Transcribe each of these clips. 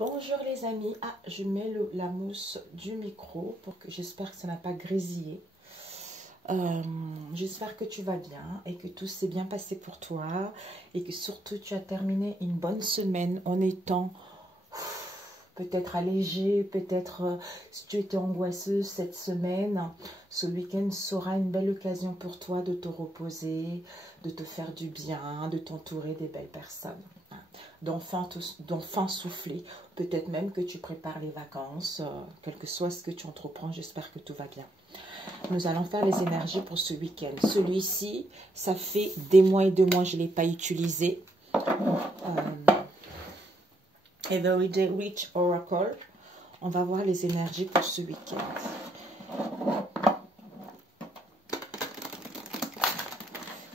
Bonjour les amis. Ah, je mets la mousse du micro pour que j'espère que ça n'a pas grésillé. J'espère que tu vas bien et que tout s'est bien passé pour toi et que surtout tu as terminé une bonne semaine en étant peut-être allégé, peut-être si tu étais angoisseuse cette semaine, ce week-end sera une belle occasion pour toi de te reposer, de te faire du bien, de t'entourer des belles personnes, d'enfin souffler. Peut-être même que tu prépares les vacances, quel que soit ce que tu entreprends, j'espère que tout va bien. Nous allons faire les énergies pour ce week-end. Celui-ci, ça fait des mois et des mois que je ne l'ai pas utilisé. Everyday Witch Oracle. On va voir les énergies pour ce week-end.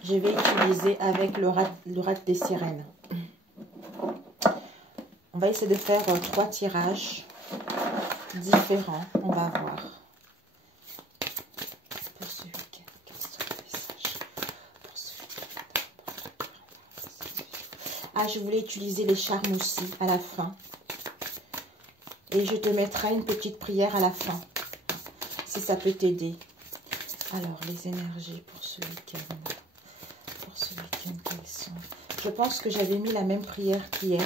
Je vais utiliser avec le rat des sirènes. On va essayer de faire 3 tirages différents. On va voir. Pour ce week-end, quels sont les messages pour ce week-end? Ah, je voulais utiliser les charmes aussi à la fin. Et je te mettrai une petite prière à la fin, si ça peut t'aider. Alors, les énergies pour ce week-end. Pour ce week-end, quelles sont? Je pense que j'avais mis la même prière qu'hier.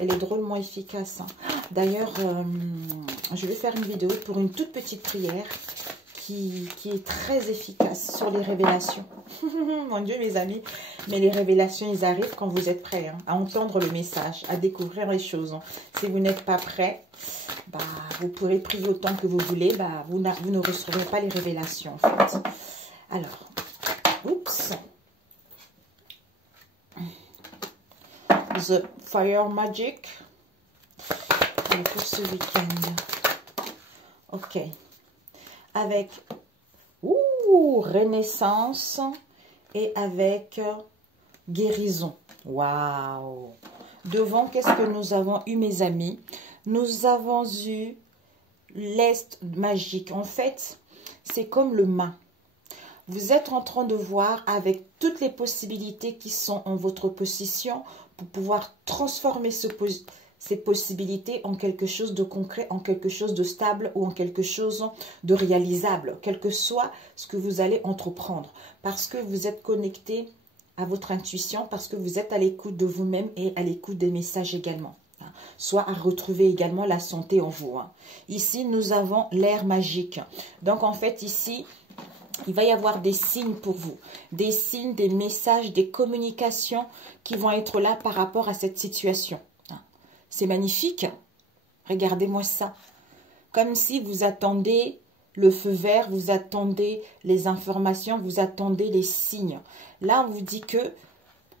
Elle est drôlement efficace. Hein. D'ailleurs, je vais faire une vidéo pour une toute petite prière qui est très efficace sur les révélations. Mon Dieu, mes amis, mais les révélations, ils arrivent quand vous êtes prêts à entendre le message, à découvrir les choses. Si vous n'êtes pas prêts, bah, vous pourrez prier autant que vous voulez, bah, vous ne recevrez pas les révélations, en fait. Alors, oups. The Fire Magic. Et pour ce week-end. Ok. Avec Renaissance et avec Guérison. Waouh! Devant, qu'est-ce que nous avons eu, mes amis? Nous avons eu l'Est magique. En fait, c'est comme le mât. Vous êtes en train de voir avec toutes les possibilités qui sont en votre possession pour pouvoir transformer ces possibilités en quelque chose de concret, en quelque chose de stable ou en quelque chose de réalisable, quel que soit ce que vous allez entreprendre. Parce que vous êtes connecté à votre intuition, parce que vous êtes à l'écoute de vous-même et à l'écoute des messages également. Soit à retrouver également la santé en vous. Ici, nous avons l'air magique. Donc, en fait, ici, il va y avoir des signes pour vous, des signes, des messages, des communications qui vont être là par rapport à cette situation. C'est magnifique. Regardez-moi ça. Comme si vous attendez le feu vert, vous attendez les informations, vous attendez les signes. Là, on vous dit que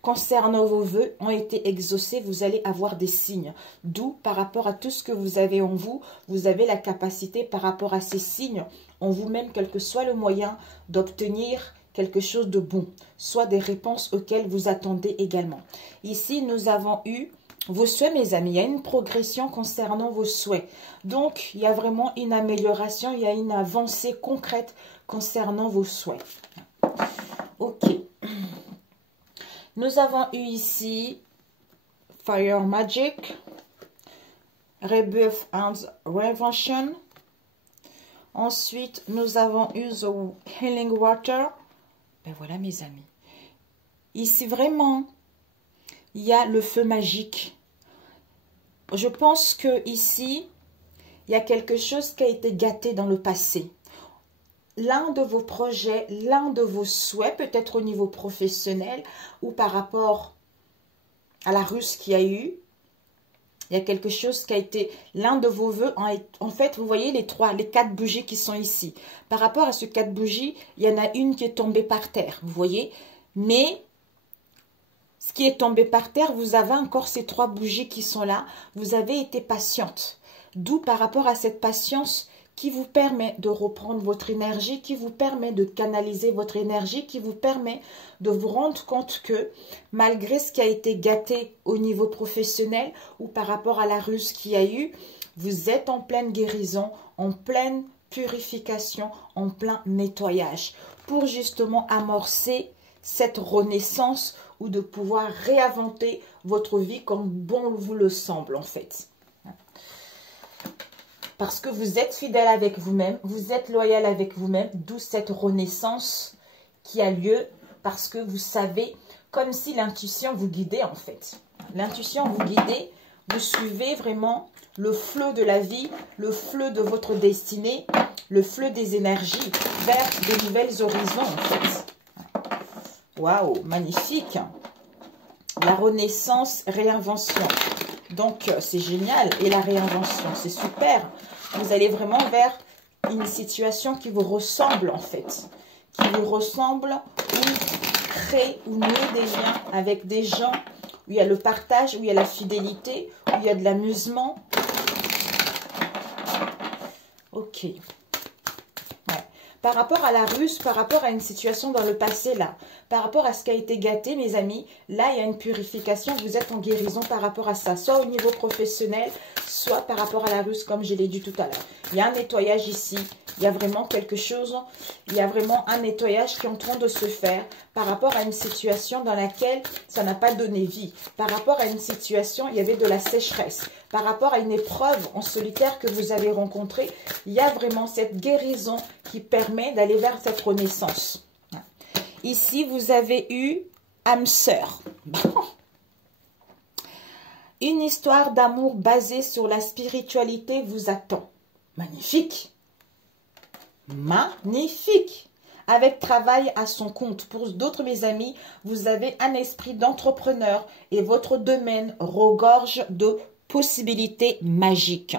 concernant vos vœux ont été exaucés, vous allez avoir des signes. D'où, par rapport à tout ce que vous avez en vous, vous avez la capacité par rapport à ces signes en vous-même, quel que soit le moyen, d'obtenir quelque chose de bon, soit des réponses auxquelles vous attendez également. Ici, nous avons eu vos souhaits, mes amis. Il y a une progression concernant vos souhaits. Donc, il y a vraiment une amélioration, il y a une avancée concrète concernant vos souhaits. Ok. Nous avons eu ici Fire Magic, Rebirth and Revention. Ensuite, nous avons eu The Healing Water. Ben voilà, mes amis. Ici, vraiment, il y a le feu magique. Je pense que ici, il y a quelque chose qui a été gâté dans le passé. L'un de vos projets, l'un de vos souhaits, peut-être au niveau professionnel ou par rapport à la ruse qu'il y a eu, il y a quelque chose qui a été, l'un de vos vœux, en fait, vous voyez les 4 bougies qui sont ici. Par rapport à ces 4 bougies, il y en a une qui est tombée par terre, vous voyez. Mais ce qui est tombé par terre, vous avez encore ces 3 bougies qui sont là. Vous avez été patiente. D'où par rapport à cette patience qui vous permet de reprendre votre énergie, qui vous permet de canaliser votre énergie, qui vous permet de vous rendre compte que malgré ce qui a été gâté au niveau professionnel ou par rapport à la ruse qu'il y a eu, vous êtes en pleine guérison, en pleine purification, en plein nettoyage pour justement amorcer cette renaissance ou de pouvoir réinventer votre vie comme bon vous le semble en fait. Parce que vous êtes fidèle avec vous-même, vous êtes loyal avec vous-même, d'où cette renaissance qui a lieu parce que vous savez, comme si l'intuition vous guidait en fait. L'intuition vous guidait, vous suivez vraiment le flot de la vie, le flot de votre destinée, le flot des énergies vers de nouvelles horizons en fait. Waouh, magnifique. La renaissance, réinvention. Donc, c'est génial. Et la réinvention, c'est super. Vous allez vraiment vers une situation qui vous ressemble, en fait. Qui vous ressemble ou crée ou nouer des liens avec des gens où il y a le partage, où il y a la fidélité, où il y a de l'amusement. Ok. Par rapport à la ruse, par rapport à une situation dans le passé, là, par rapport à ce qui a été gâté, mes amis, là, il y a une purification, vous êtes en guérison par rapport à ça, soit au niveau professionnel, soit par rapport à la ruse, comme je l'ai dit tout à l'heure. Il y a un nettoyage ici, il y a vraiment quelque chose, il y a vraiment un nettoyage qui est en train de se faire par rapport à une situation dans laquelle ça n'a pas donné vie, par rapport à une situation, il y avait de la sécheresse, par rapport à une épreuve en solitaire que vous avez rencontrée, il y a vraiment cette guérison qui permet d'aller vers cette renaissance. Ici, vous avez eu âme sœur. Une histoire d'amour basée sur la spiritualité vous attend. Magnifique. Magnifique. Avec travail à son compte. Pour d'autres, mes amis, vous avez un esprit d'entrepreneur et votre domaine regorge de possibilités magiques.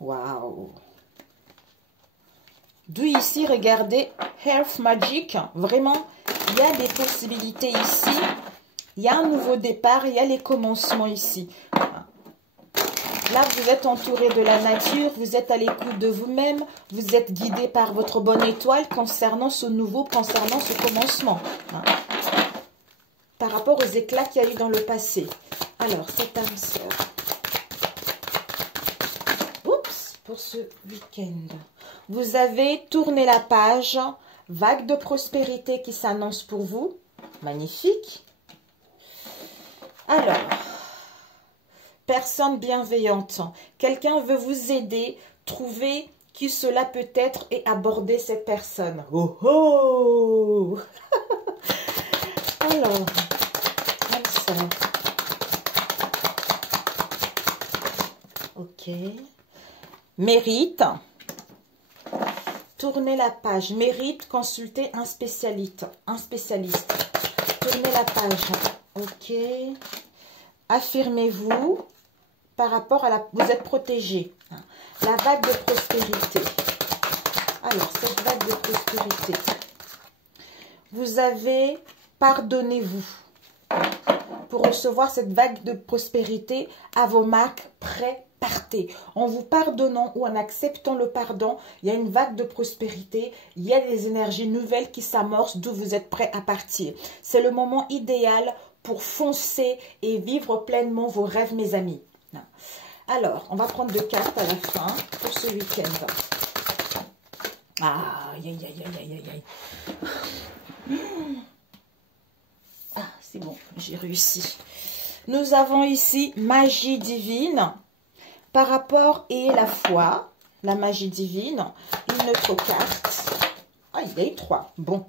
Waouh! D'où ici, regardez, Health Magic, vraiment, il y a des possibilités ici. Il y a un nouveau départ, il y a les commencements ici. Là, vous êtes entouré de la nature, vous êtes à l'écoute de vous-même, vous êtes guidé par votre bonne étoile concernant ce nouveau, concernant ce commencement. Par rapport aux éclats qu'il y a eu dans le passé. Alors, cette âme sœur. Oups, pour ce week-end. Vous avez tourné la page, vague de prospérité qui s'annonce pour vous. Magnifique. Alors, personne bienveillante. Quelqu'un veut vous aider, trouver qui cela peut être et aborder cette personne. Oh oh. Alors, comme ça. Ok. Mérite. Tournez la page. Mérite, consulter un spécialiste. Tournez la page. Ok. Affirmez-vous par rapport à la... Vous êtes protégé. La vague de prospérité. Alors, cette vague de prospérité. Vous avez... Pardonnez-vous. Pour recevoir cette vague de prospérité, à vos marques, prêts, partez. En vous pardonnant ou en acceptant le pardon, il y a une vague de prospérité, il y a des énergies nouvelles qui s'amorcent d'où vous êtes prêts à partir. C'est le moment idéal pour foncer et vivre pleinement vos rêves, mes amis. Alors, on va prendre 2 cartes à la fin pour ce week-end. Aïe, aïe, aïe, aïe, aïe, aïe. Ah, c'est bon, j'ai réussi. Nous avons ici magie divine par rapport et la foi, la magie divine, une autre carte. Ah, il y a eu 3. Bon.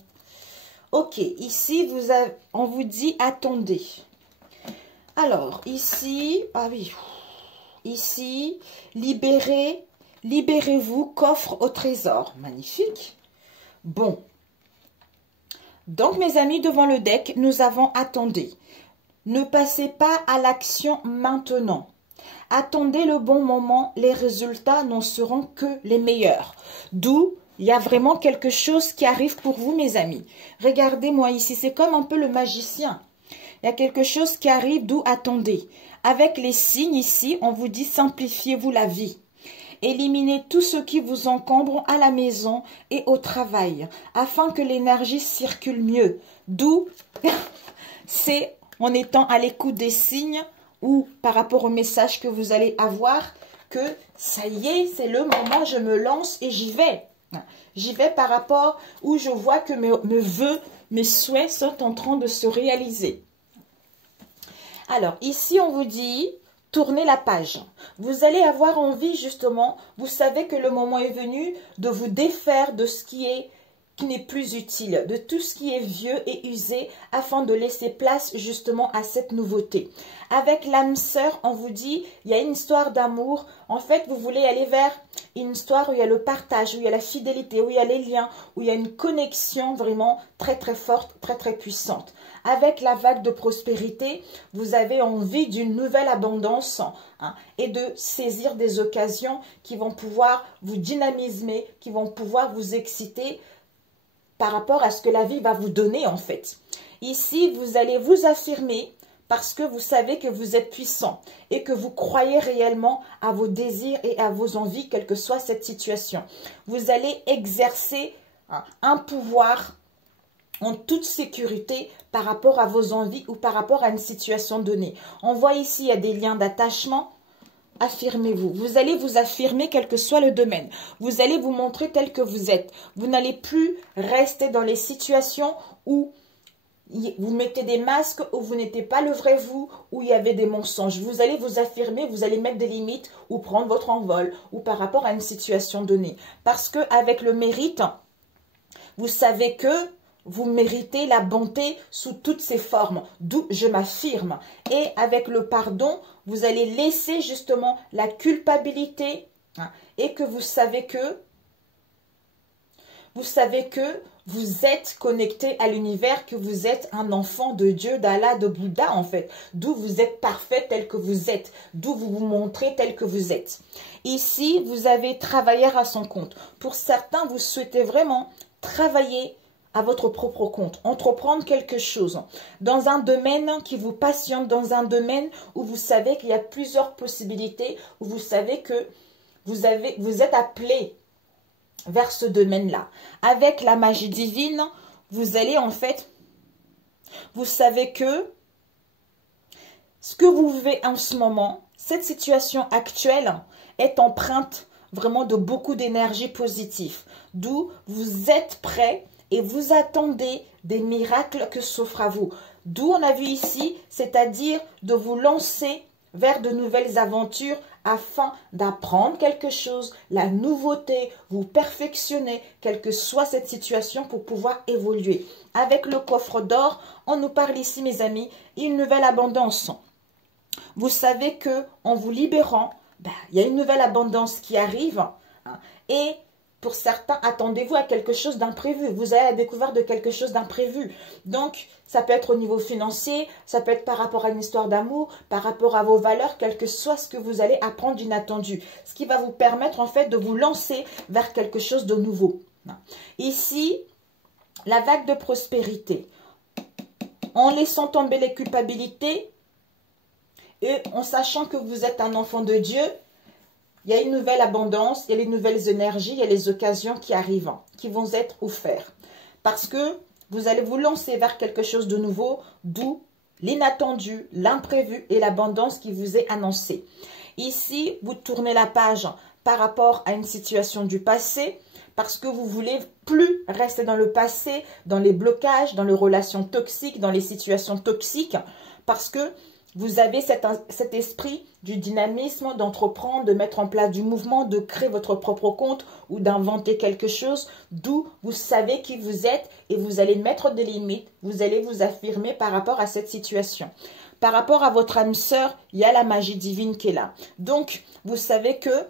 Ok, ici, on vous dit attendez. Alors, ici, ah oui, ici, libérez-vous, coffre au trésor. Magnifique. Bon. Donc, mes amis, devant le deck, nous avons attendez. Ne passez pas à l'action maintenant. Attendez le bon moment, les résultats n'en seront que les meilleurs. D'où, il y a vraiment quelque chose qui arrive pour vous, mes amis. Regardez-moi ici, c'est comme un peu le magicien. Il y a quelque chose qui arrive, d'où attendez. Avec les signes ici, on vous dit simplifiez-vous la vie. Éliminez tout ce qui vous encombre à la maison et au travail, afin que l'énergie circule mieux. D'où, c'est en étant à l'écoute des signes ou par rapport au message que vous allez avoir, que ça y est, c'est le moment, je me lance et j'y vais. J'y vais par rapport où je vois que mes vœux, mes souhaits sont en train de se réaliser. Alors, ici, on vous dit, tournez la page. Vous allez avoir envie, justement, vous savez que le moment est venu de vous défaire de ce qui n'est plus utile, de tout ce qui est vieux et usé, afin de laisser place, justement, à cette nouveauté. Avec l'âme sœur, on vous dit, il y a une histoire d'amour. En fait, vous voulez aller vers une histoire où il y a le partage, où il y a la fidélité, où il y a les liens, où il y a une connexion vraiment très, très forte, très, très puissante. Avec la vague de prospérité, vous avez envie d'une nouvelle abondance et de saisir des occasions qui vont pouvoir vous dynamiser, qui vont pouvoir vous exciter par rapport à ce que la vie va vous donner en fait. Ici, vous allez vous affirmer parce que vous savez que vous êtes puissant et que vous croyez réellement à vos désirs et à vos envies, quelle que soit cette situation. Vous allez exercer un pouvoir en toute sécurité par rapport à vos envies ou par rapport à une situation donnée. On voit ici, il y a des liens d'attachement. Affirmez-vous. Vous allez vous affirmer quel que soit le domaine. Vous allez vous montrer tel que vous êtes. Vous n'allez plus rester dans les situations où vous mettez des masques, où vous n'étiez pas le vrai vous, où il y avait des mensonges. Vous allez vous affirmer, vous allez mettre des limites ou prendre votre envol ou par rapport à une situation donnée. Parce qu'avec le mérite, vous savez que vous méritez la bonté sous toutes ses formes, d'où je m'affirme. Et avec le pardon, vous allez laisser justement la culpabilité et que vous savez que vous êtes connecté à l'univers, que vous êtes un enfant de Dieu, d'Allah, de Bouddha en fait. D'où vous êtes parfait tel que vous êtes, d'où vous vous montrez tel que vous êtes. Ici, vous avez travaillé à son compte. Pour certains, vous souhaitez vraiment travailler à votre propre compte, entreprendre quelque chose dans un domaine qui vous passionne, dans un domaine où vous savez qu'il y a plusieurs possibilités, où vous savez que vous êtes appelé vers ce domaine-là. Avec la magie divine, vous allez en fait, vous savez que ce que vous vivez en ce moment, cette situation actuelle est empreinte vraiment de beaucoup d'énergie positive, d'où vous êtes prêt et vous attendez des miracles que s'offrent à vous. D'où on a vu ici, c'est-à-dire de vous lancer vers de nouvelles aventures afin d'apprendre quelque chose, la nouveauté, vous perfectionner, quelle que soit cette situation pour pouvoir évoluer. Avec le coffre d'or, on nous parle ici, mes amis, une nouvelle abondance. Vous savez que en vous libérant, il y a une nouvelle abondance qui arrive et pour certains, attendez-vous à quelque chose d'imprévu. Vous allez à la découverte de quelque chose d'imprévu. Donc, ça peut être au niveau financier, ça peut être par rapport à une histoire d'amour, par rapport à vos valeurs, quel que soit ce que vous allez apprendre d'inattendu. Ce qui va vous permettre en fait de vous lancer vers quelque chose de nouveau. Ici, la vague de prospérité. En laissant tomber les culpabilités et en sachant que vous êtes un enfant de Dieu, il y a une nouvelle abondance, il y a les nouvelles énergies, il y a les occasions qui arrivent, qui vont être offertes. Parce que vous allez vous lancer vers quelque chose de nouveau, d'où l'inattendu, l'imprévu et l'abondance qui vous est annoncée. Ici, vous tournez la page par rapport à une situation du passé, parce que vous voulez plus rester dans le passé, dans les blocages, dans les relations toxiques, dans les situations toxiques, parce que vous avez cet esprit du dynamisme, d'entreprendre, de mettre en place du mouvement, de créer votre propre compte ou d'inventer quelque chose, d'où vous savez qui vous êtes et vous allez mettre des limites, vous allez vous affirmer par rapport à cette situation. Par rapport à votre âme sœur, il y a la magie divine qui est là. Donc, vous savez que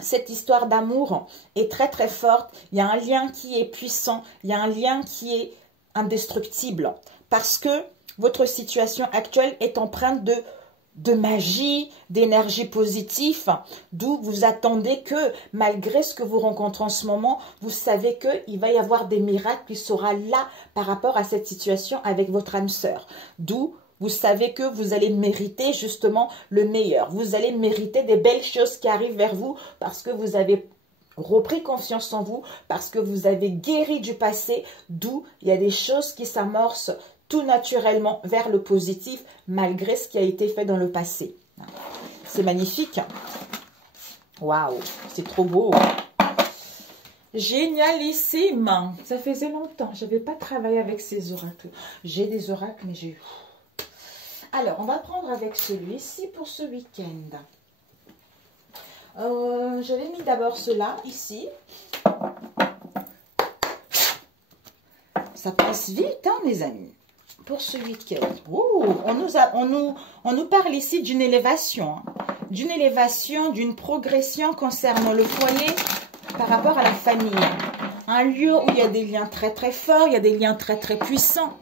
cette histoire d'amour est très très forte, il y a un lien qui est puissant, il y a un lien qui est indestructible parce que votre situation actuelle est empreinte de magie, d'énergie positive, d'où vous attendez que, malgré ce que vous rencontrez en ce moment, vous savez qu'il va y avoir des miracles qui seront là par rapport à cette situation avec votre âme sœur. D'où vous savez que vous allez mériter justement le meilleur. Vous allez mériter des belles choses qui arrivent vers vous parce que vous avez repris confiance en vous, parce que vous avez guéri du passé, d'où il y a des choses qui s'amorcent tout naturellement vers le positif, malgré ce qui a été fait dans le passé. C'est magnifique. Waouh, c'est trop beau. Génialissime. Ça faisait longtemps. Je n'avais pas travaillé avec ces oracles. J'ai des oracles, mais j'ai... Alors, on va prendre avec celui-ci pour ce week-end. J'avais mis d'abord cela ici. Ça passe vite, hein, mes amis, pour ce week-end. On nous parle ici d'une élévation. Hein, d'une élévation, d'une progression concernant le foyer par rapport à la famille. Un lieu où il y a des liens très très forts, il y a des liens très très puissants.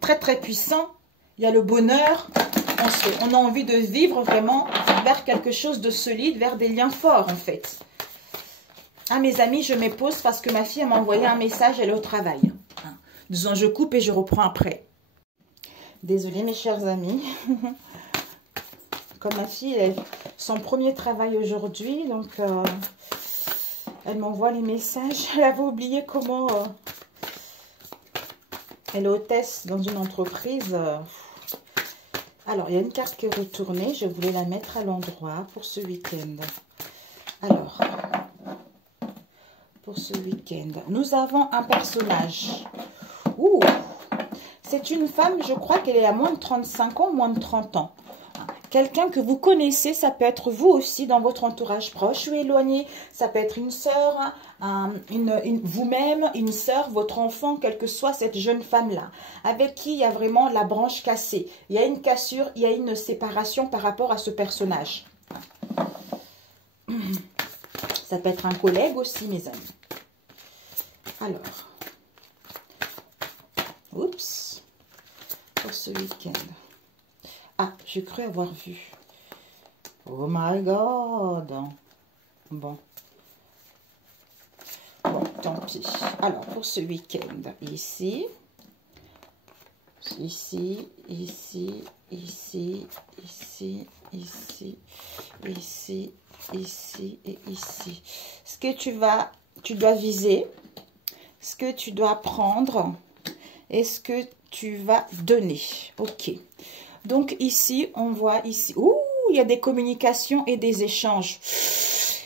Très très puissants. Il y a le bonheur. On a envie de vivre vraiment vers quelque chose de solide, vers des liens forts en fait. Ah mes amis, je me pose parce que ma fille m'a envoyé un message, elle est au travail. Disons, je coupe et je reprends après. Désolée mes chers amis. Comme ma fille, elle, son premier travail aujourd'hui, donc elle m'envoie les messages. Elle avait oublié comment... elle est hôtesse dans une entreprise. Alors, il y a une carte qui est retournée. Je voulais la mettre à l'endroit pour ce week-end. Alors, pour ce week-end, nous avons un personnage. Ouh, c'est une femme, je crois qu'elle est à moins de 35 ans, moins de 30 ans. Quelqu'un que vous connaissez, ça peut être vous aussi dans votre entourage proche ou éloigné. Ça peut être une sœur, vous-même, une sœur, votre enfant, quelle que soit cette jeune femme-là, avec qui il y a vraiment la branche cassée. Il y a une cassure, il y a une séparation par rapport à ce personnage. Ça peut être un collègue aussi, mes amis. Alors, oups, pour ce week-end. Ah, j'ai cru avoir vu. Oh my God. Bon. Bon, tant pis. Alors, pour ce week-end, ici, ici, ici, ici, ici, ici, ici, ici et ici. Ce que tu dois viser, ce que tu dois prendre et ce que tu vas donner. Ok. Donc ici, on voit ici, ouh, il y a des communications et des échanges.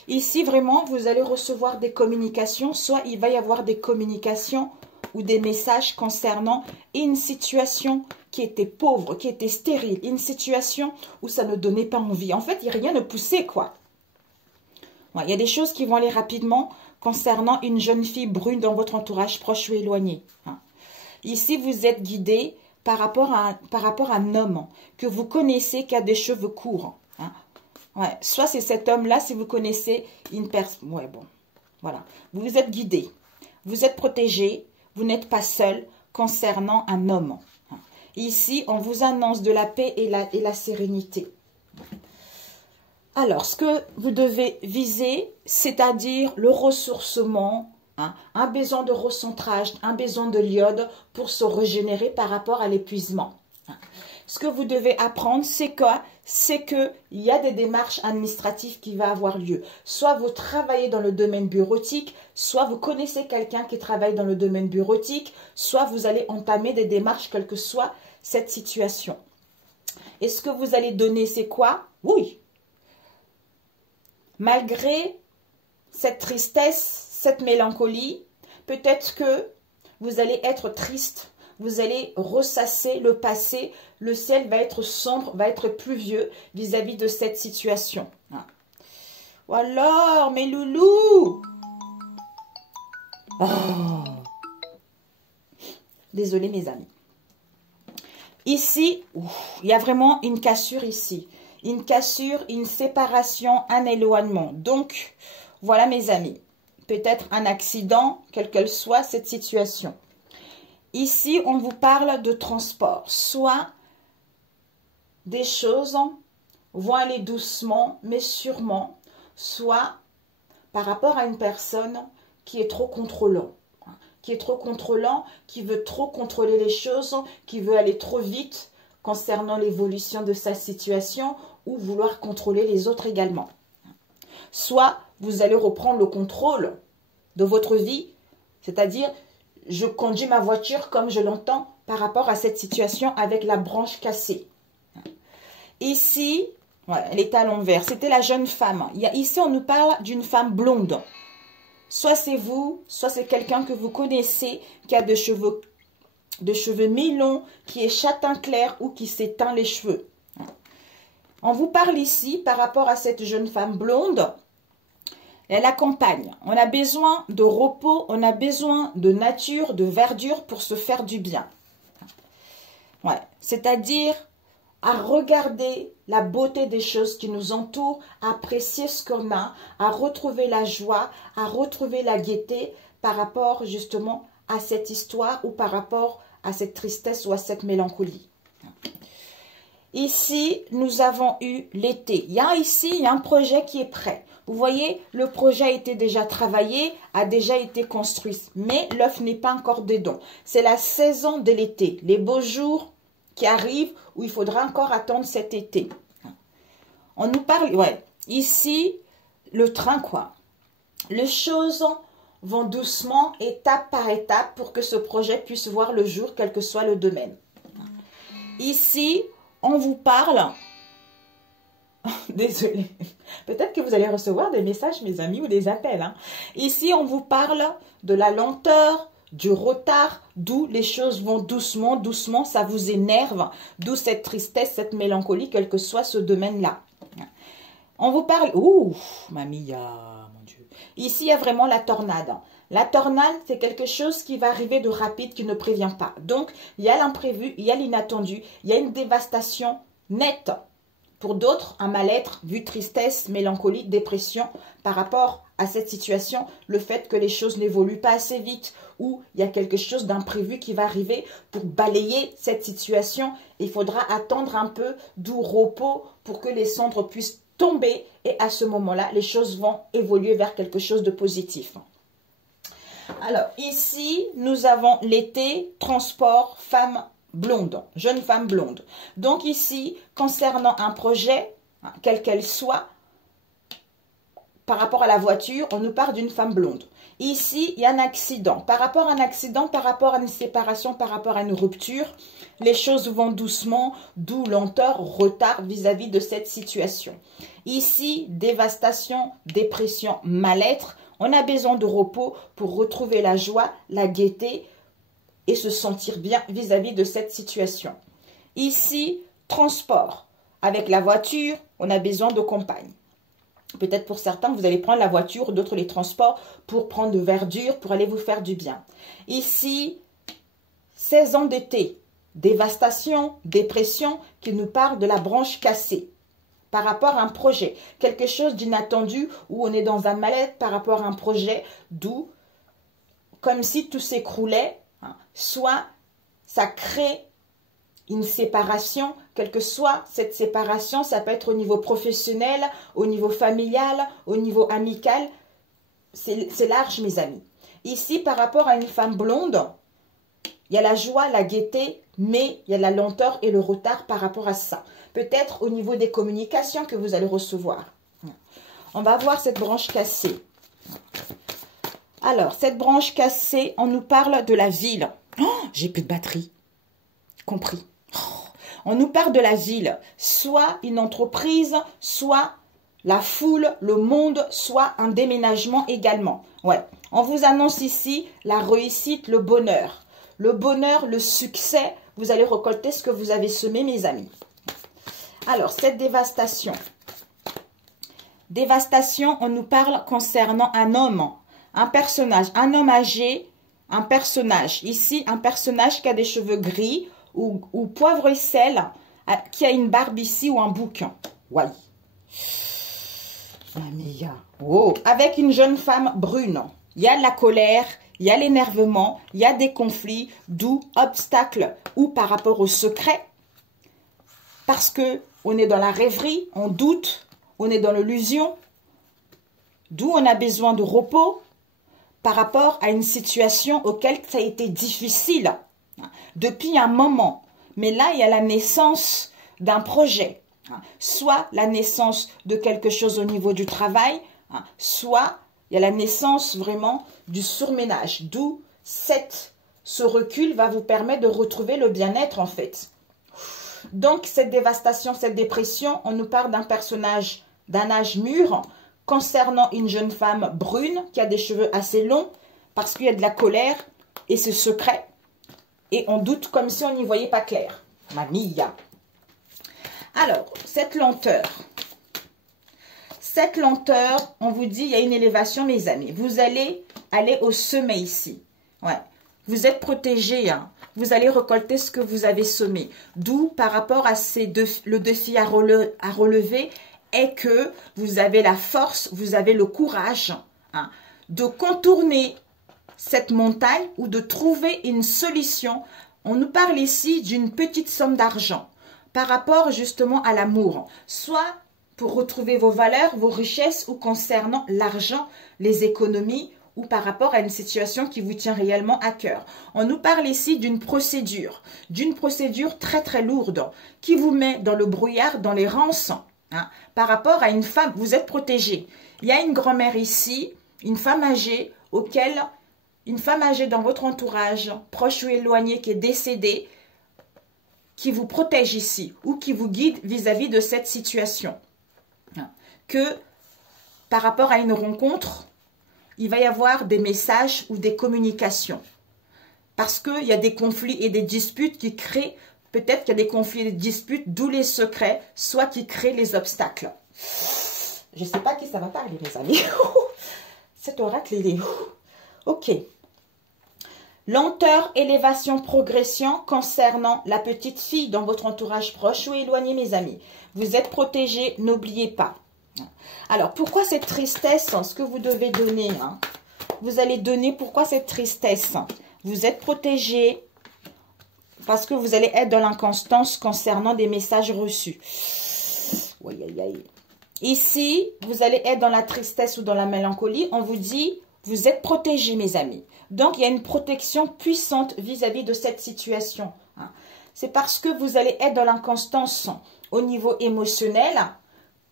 Ici, vraiment, vous allez recevoir des communications. Soit il va y avoir des communications ou des messages concernant une situation qui était pauvre, qui était stérile. Une situation où ça ne donnait pas envie. En fait, il n'y a rien de poussé, quoi. Ouais, il y a des choses qui vont aller rapidement concernant une jeune fille brune dans votre entourage proche ou éloigné. Hein. Ici, vous êtes guidé par rapport à un homme que vous connaissez qui a des cheveux courts. Hein. Ouais, soit c'est cet homme-là, si vous connaissez une personne. Ouais, bon, voilà. Vous êtes guidé, vous êtes protégé, vous n'êtes pas seul concernant un homme. Hein. Ici, on vous annonce de la paix et la sérénité. Alors, ce que vous devez viser, c'est-à-dire le ressourcement, hein, un besoin de recentrage, un besoin de l'iode pour se régénérer par rapport à l'épuisement. Hein. Ce que vous devez apprendre, c'est quoi? C'est qu'il y a des démarches administratives qui vont avoir lieu. Soit vous travaillez dans le domaine bureautique, soit vous connaissez quelqu'un qui travaille dans le domaine bureautique, soit vous allez entamer des démarches, quelle que soit cette situation. Et ce que vous allez donner, c'est quoi? Oui. Malgré cette tristesse, cette mélancolie, peut-être que vous allez être triste, vous allez ressasser le passé, le ciel va être sombre, va être pluvieux vis-à-vis de cette situation. Ou alors, mes loulous, oh. Désolée mes amis. Ici, il y a vraiment une cassure ici. Une cassure, une séparation, un éloignement. Donc, voilà mes amis. Peut-être un accident, quelle qu'elle soit cette situation. Ici, on vous parle de transport. Soit des choses vont aller doucement, mais sûrement. Soit par rapport à une personne qui est trop contrôlant. Qui est trop contrôlant, qui veut trop contrôler les choses, qui veut aller trop vite concernant l'évolution de sa situation ou vouloir contrôler les autres également. Soit vous allez reprendre le contrôle de votre vie, c'est-à-dire je conduis ma voiture comme je l'entends par rapport à cette situation avec la branche cassée. Ici, voilà, elle est à l'envers, c'était la jeune femme. Ici, on nous parle d'une femme blonde. Soit c'est vous, soit c'est quelqu'un que vous connaissez qui a des cheveux de cheveux mi-longs, qui est châtain clair ou qui s'éteint les cheveux. On vous parle ici par rapport à cette jeune femme blonde. Elle accompagne. On a besoin de repos, on a besoin de nature, de verdure pour se faire du bien. Ouais, c'est-à-dire à regarder la beauté des choses qui nous entourent, à apprécier ce qu'on a, à retrouver la joie, à retrouver la gaieté par rapport justement à cette histoire ou par rapport à cette tristesse ou à cette mélancolie. Ici, nous avons eu l'été. Il y a un projet qui est prêt. Vous voyez, le projet a été déjà travaillé, a déjà été construit, mais l'œuf n'est pas encore dedans. C'est la saison de l'été, les beaux jours qui arrivent où il faudra encore attendre cet été. On nous parle, ouais, ici, le train, quoi. Les choses vont doucement, étape par étape, pour que ce projet puisse voir le jour, quel que soit le domaine. Ici, on vous parle, désolé, peut-être que vous allez recevoir des messages, mes amis, ou des appels. Hein. Ici, on vous parle de la lenteur, du retard, d'où les choses vont doucement, doucement, ça vous énerve, d'où cette tristesse, cette mélancolie, quel que soit ce domaine-là. On vous parle, ouh, mamia, mon Dieu. Ici, il y a vraiment la tornade. La tornade, c'est quelque chose qui va arriver de rapide, qui ne prévient pas. Donc, il y a l'imprévu, il y a l'inattendu, il y a une dévastation nette. Pour d'autres, un mal-être, vue tristesse, mélancolie, dépression, par rapport à cette situation, le fait que les choses n'évoluent pas assez vite ou il y a quelque chose d'imprévu qui va arriver pour balayer cette situation. Il faudra attendre un peu, d'où repos, pour que les cendres puissent tomber et à ce moment-là, les choses vont évoluer vers quelque chose de positif. Alors, ici, nous avons l'été, transport, femme blonde, jeune femme blonde. Donc ici, concernant un projet, quel qu'elle soit, par rapport à la voiture, on nous parle d'une femme blonde. Ici, il y a un accident. Par rapport à un accident, par rapport à une séparation, par rapport à une rupture, les choses vont doucement, d'où lenteur, retard vis-à-vis de cette situation. Ici, dévastation, dépression, mal-être. On a besoin de repos pour retrouver la joie, la gaieté et se sentir bien vis-à-vis de cette situation. Ici, transport. Avec la voiture, on a besoin de compagne. Peut-être pour certains, vous allez prendre la voiture, d'autres les transports pour prendre de verdure, pour aller vous faire du bien. Ici, saison d'été, dévastation, dépression, qui nous parle de la branche cassée. Par rapport à un projet, quelque chose d'inattendu où on est dans un mal-être par rapport à un projet, d'où, comme si tout s'écroulait, hein, soit ça crée une séparation, quelle que soit cette séparation, ça peut être au niveau professionnel, au niveau familial, au niveau amical, c'est large mes amis. Ici, par rapport à une femme blonde, il y a la joie, la gaieté, mais il y a la lenteur et le retard par rapport à ça. Peut-être au niveau des communications que vous allez recevoir. On va voir cette branche cassée. Alors, cette branche cassée, on nous parle de la ville. Oh, j'ai plus de batterie. Compris. Oh, on nous parle de la ville. Soit une entreprise, soit la foule, le monde, soit un déménagement également. Ouais. On vous annonce ici la réussite, le bonheur. Le bonheur, le succès, vous allez récolter ce que vous avez semé, mes amis. Alors, cette dévastation. Dévastation, on nous parle concernant un homme, un personnage, un homme âgé, un personnage. Ici, un personnage qui a des cheveux gris ou poivre et sel, qui a une barbe ici ou un bouc. Ouais. Oh. Avec une jeune femme brune. Il y a de la colère, il y a l'énervement, il y a des conflits, d'où obstacle ou par rapport au secret. Parce que on est dans la rêverie, on doute, on est dans l'illusion, d'où on a besoin de repos par rapport à une situation auquel ça a été difficile depuis un moment. Mais là, il y a la naissance d'un projet, soit la naissance de quelque chose au niveau du travail, soit il y a la naissance vraiment du surménage, d'où ce recul va vous permettre de retrouver le bien-être en fait. Donc, cette dévastation, cette dépression, on nous parle d'un personnage d'un âge mûr concernant une jeune femme brune qui a des cheveux assez longs parce qu'il y a de la colère et ce secret. et on doute comme si on n'y voyait pas clair. Mamie. Alors, cette lenteur, on vous dit, il y a une élévation, mes amis. Vous allez aller au sommet ici. Ouais. Vous êtes protégés, hein. Vous allez récolter ce que vous avez semé. D'où, par rapport à le défi à relever, est que vous avez la force, vous avez le courage, hein, de contourner cette montagne ou de trouver une solution. On nous parle ici d'une petite somme d'argent par rapport justement à l'amour. Soit pour retrouver vos valeurs, vos richesses ou concernant l'argent, les économies, ou par rapport à une situation qui vous tient réellement à cœur. On nous parle ici d'une procédure très très lourde qui vous met dans le brouillard, dans les rances, hein, par rapport à une femme. Vous êtes protégé. Il y a une grand-mère ici, une femme âgée dans votre entourage, proche ou éloigné, qui est décédée, qui vous protège ici ou qui vous guide vis-à-vis de cette situation. Que par rapport à une rencontre, il va y avoir des messages ou des communications. Parce qu'il y a des conflits et des disputes qui créent, peut-être qu'il y a des conflits et des disputes, d'où les secrets, soit qui créent les obstacles. Je ne sais pas qui ça va parler, mes amis. Cet oracle, il est... Ok. Lenteur, élévation, progression concernant la petite fille dans votre entourage proche ou éloigné, mes amis. Vous êtes protégés, n'oubliez pas. Alors, pourquoi cette tristesse? Ce que vous devez donner, hein, vous allez donner pourquoi cette tristesse. Vous êtes protégé parce que vous allez être dans l'inconstance concernant des messages reçus. Aïe, aïe, aïe. Ici, vous allez être dans la tristesse ou dans la mélancolie. On vous dit, vous êtes protégé, mes amis. Donc, il y a une protection puissante vis-à-vis de cette situation. Hein. C'est parce que vous allez être dans l'inconstance au niveau émotionnel,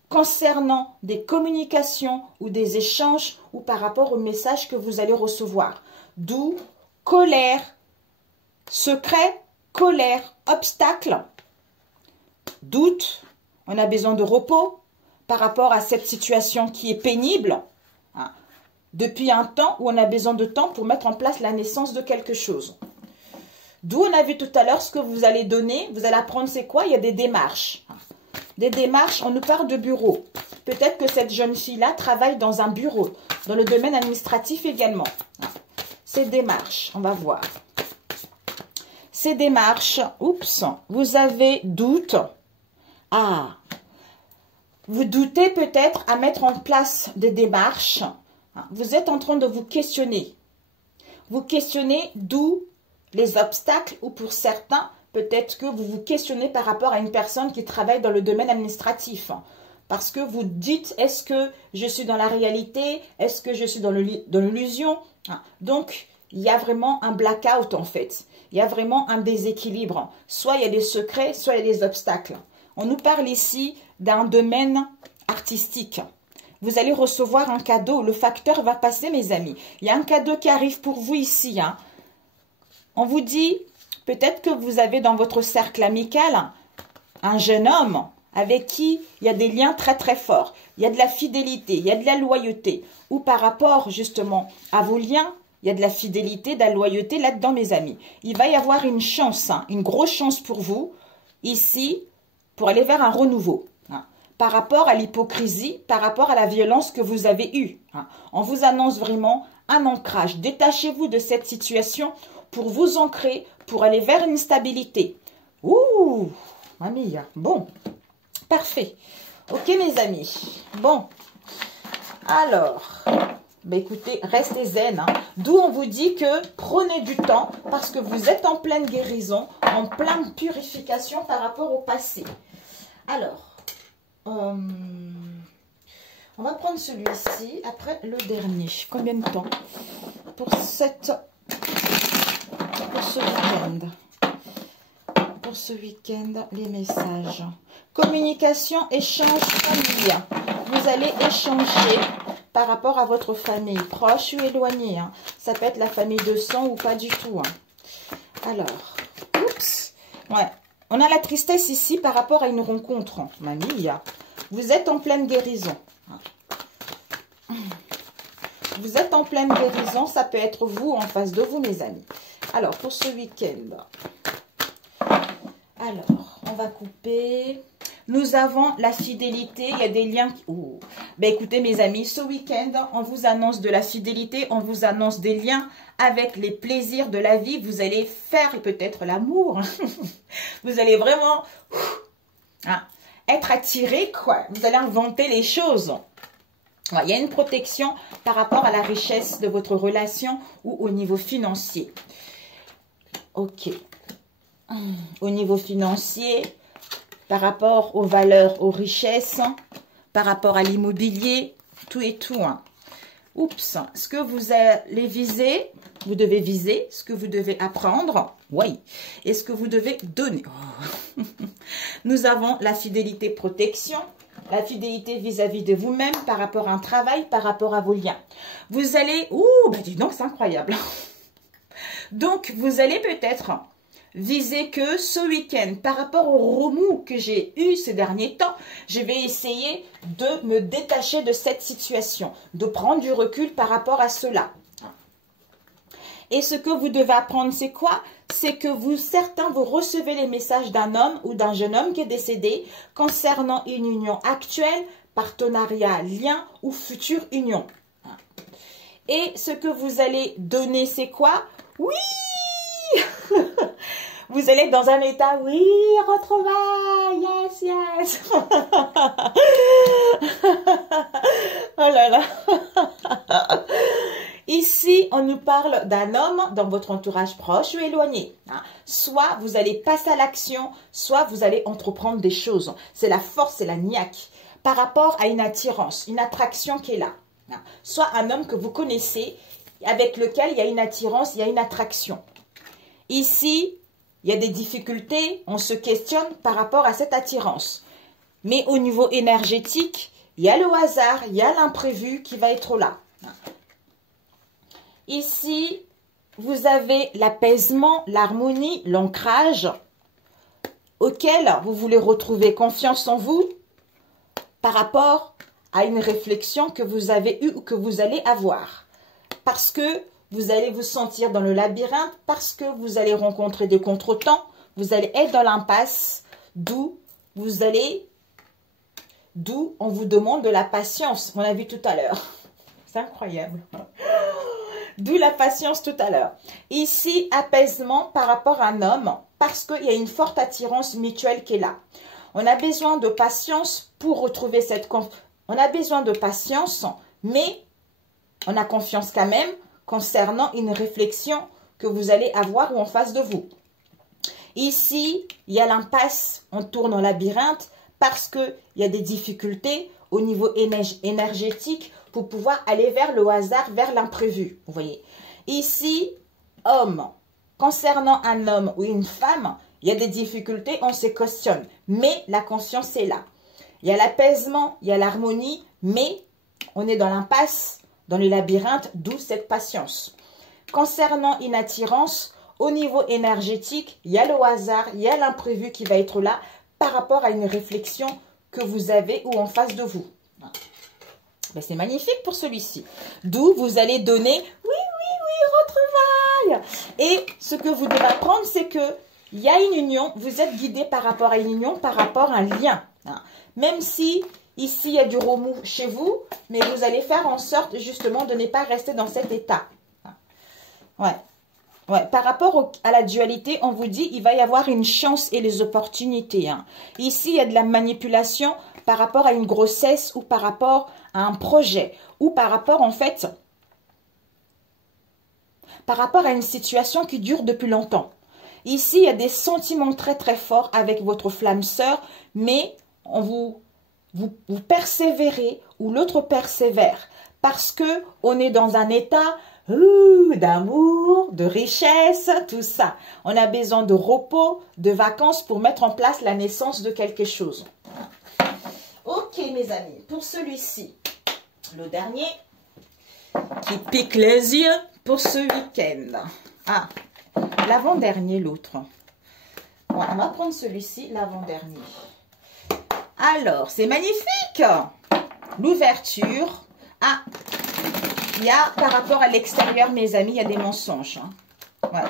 concernant des communications ou des échanges ou par rapport au message que vous allez recevoir. D'où colère, secret, colère, obstacle, doute. On a besoin de repos par rapport à cette situation qui est pénible. Hein, depuis un temps où on a besoin de temps pour mettre en place la naissance de quelque chose. D'où on a vu tout à l'heure ce que vous allez donner. Vous allez apprendre c'est quoi? Il y a des démarches. Des démarches, on nous parle de bureau. Peut-être que cette jeune fille-là travaille dans un bureau, dans le domaine administratif également. Ces démarches, on va voir. Ces démarches, oups, vous avez doute. Ah, vous doutez peut-être à mettre en place des démarches. Vous êtes en train de vous questionner. Vous questionnez d'où les obstacles ou pour certains, peut-être que vous vous questionnez par rapport à une personne qui travaille dans le domaine administratif. Parce que vous dites, est-ce que je suis dans la réalité? Est-ce que je suis dans l'illusion? Donc, il y a vraiment un blackout en fait. Il y a vraiment un déséquilibre. Soit il y a des secrets, soit il y a des obstacles. On nous parle ici d'un domaine artistique. Vous allez recevoir un cadeau. Le facteur va passer, mes amis. Il y a un cadeau qui arrive pour vous ici. Hein. On vous dit... Peut-être que vous avez dans votre cercle amical un jeune homme avec qui il y a des liens très très forts. Il y a de la fidélité, il y a de la loyauté. Ou par rapport justement à vos liens, il y a de la fidélité, de la loyauté là-dedans, mes amis. Il va y avoir une chance, hein, une grosse chance pour vous, ici, pour aller vers un renouveau. Hein, par rapport à l'hypocrisie, par rapport à la violence que vous avez eue. Hein. On vous annonce vraiment un ancrage. Détachez-vous de cette situation pour vous ancrer, pour aller vers une stabilité. Ouh, mamie, bon, parfait. Ok, mes amis. Bon, alors, bah écoutez, restez zen. Hein. D'où on vous dit que prenez du temps parce que vous êtes en pleine guérison, en pleine purification par rapport au passé. Alors, on va prendre celui-ci, après le dernier. Combien de temps pour ce week-end? Pour ce week-end, les messages. Communication, échange, famille. Vous allez échanger par rapport à votre famille, proche ou éloignée. Hein. Ça peut être la famille de sang ou pas du tout. Hein. Alors, oups. Ouais. On a la tristesse ici par rapport à une rencontre. Mamie, vous êtes en pleine guérison. Vous êtes en pleine guérison. Ça peut être vous en face de vous, mes amis. Alors, pour ce week-end, alors, on va couper. Nous avons la fidélité. Il y a des liens. Oh. Ben, écoutez, mes amis, ce week-end, on vous annonce de la fidélité. On vous annonce des liens avec les plaisirs de la vie. Vous allez faire peut-être l'amour. Vous allez vraiment être attiré, quoi. Vous allez inventer les choses. Ouais, il y a une protection par rapport à la richesse de votre relation ou au niveau financier. Ok. Au niveau financier, par rapport aux valeurs, aux richesses, par rapport à l'immobilier, tout et tout. Hein. Oups, ce que vous allez viser, vous devez viser, ce que vous devez apprendre, oui, et ce que vous devez donner. Oh. Nous avons la fidélité protection, la fidélité vis-à-vis de vous-même, par rapport à un travail, par rapport à vos liens. Vous allez, bah dis donc, c'est incroyable. Donc, vous allez peut-être viser que ce week-end, par rapport au remous que j'ai eu ces derniers temps, je vais essayer de me détacher de cette situation, de prendre du recul par rapport à cela. Et ce que vous devez apprendre, c'est quoi? C'est que certains, vous recevez les messages d'un homme ou d'un jeune homme qui est décédé concernant une union actuelle, partenariat, lien ou future union. Et ce que vous allez donner, c'est quoi? Oui. Vous allez être dans un état, oui, retrouvailles, yes, yes. Oh là là. Ici, on nous parle d'un homme dans votre entourage proche ou éloigné. Soit vous allez passer à l'action, soit vous allez entreprendre des choses. C'est la force, c'est la niaque. Par rapport à une attirance, une attraction qui est là. Soit un homme que vous connaissez, avec lequel il y a une attirance, il y a une attraction. Ici, il y a des difficultés, on se questionne par rapport à cette attirance. Mais au niveau énergétique, il y a le hasard, il y a l'imprévu qui va être là. Ici, vous avez l'apaisement, l'harmonie, l'ancrage auquel vous voulez retrouver confiance en vous par rapport à une réflexion que vous avez eue ou que vous allez avoir. Parce que vous allez vous sentir dans le labyrinthe, parce que vous allez rencontrer des contretemps, vous allez être dans l'impasse, d'où on vous demande de la patience. On l'a vu tout à l'heure. C'est incroyable. D'où la patience tout à l'heure. Ici, apaisement par rapport à un homme, parce qu'il y a une forte attirance mutuelle qui est là. On a besoin de patience pour retrouver cette confiance. On a besoin de patience, mais on a confiance quand même concernant une réflexion que vous allez avoir ou en face de vous. Ici, il y a l'impasse, on tourne en labyrinthe parce qu'il y a des difficultés au niveau énergétique pour pouvoir aller vers le hasard, vers l'imprévu. Vous voyez. Ici, homme. Concernant un homme ou une femme, il y a des difficultés, on se questionne. Mais la conscience est là. Il y a l'apaisement, il y a l'harmonie, mais on est dans l'impasse, dans le labyrinthe, d'où cette patience. Concernant une attirance, au niveau énergétique, il y a le hasard, il y a l'imprévu qui va être là par rapport à une réflexion que vous avez ou en face de vous. Ben, c'est magnifique pour celui-ci. D'où vous allez donner, retrouvailles. Et ce que vous devez apprendre, c'est que il y a une union, vous êtes guidé par rapport à une union, par rapport à un lien. Même si ici, il y a du remous chez vous, mais vous allez faire en sorte justement de ne pas rester dans cet état. Ouais. Par rapport à la dualité, on vous dit il va y avoir une chance et les opportunités. Ici, il y a de la manipulation par rapport à une grossesse ou par rapport à un projet ou par rapport en fait, par rapport à une situation qui dure depuis longtemps. Ici, il y a des sentiments très très forts avec votre flamme sœur, mais vous persévérez ou l'autre persévère parce que on est dans un état d'amour, de richesse, tout ça. On a besoin de repos, de vacances pour mettre en place la naissance de quelque chose. Ok mes amis, pour celui-ci, le dernier qui pique les yeux pour ce week-end. Ah, l'avant-dernier, l'autre. Bon, on va prendre celui-ci, l'avant-dernier. Alors, c'est magnifique. L'ouverture. Ah, il y a, par rapport à l'extérieur, mes amis, il y a des mensonges. Ouais.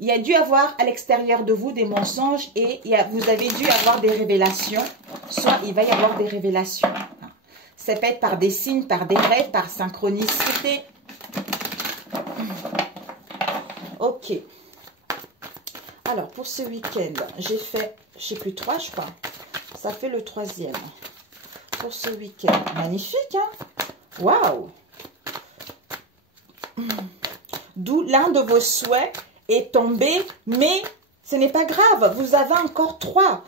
il y a dû avoir à l'extérieur de vous des mensonges et vous avez dû avoir des révélations. Soit il va y avoir des révélations. Ça peut être par des signes, par des rêves, par synchronicité. Ok. Alors, pour ce week-end, j'ai fait, je ne sais plus, 3, je crois. Ça fait le 3e. Pour ce week-end. Magnifique, hein? Waouh! D'où l'un de vos souhaits est tombé, mais ce n'est pas grave. Vous avez encore 3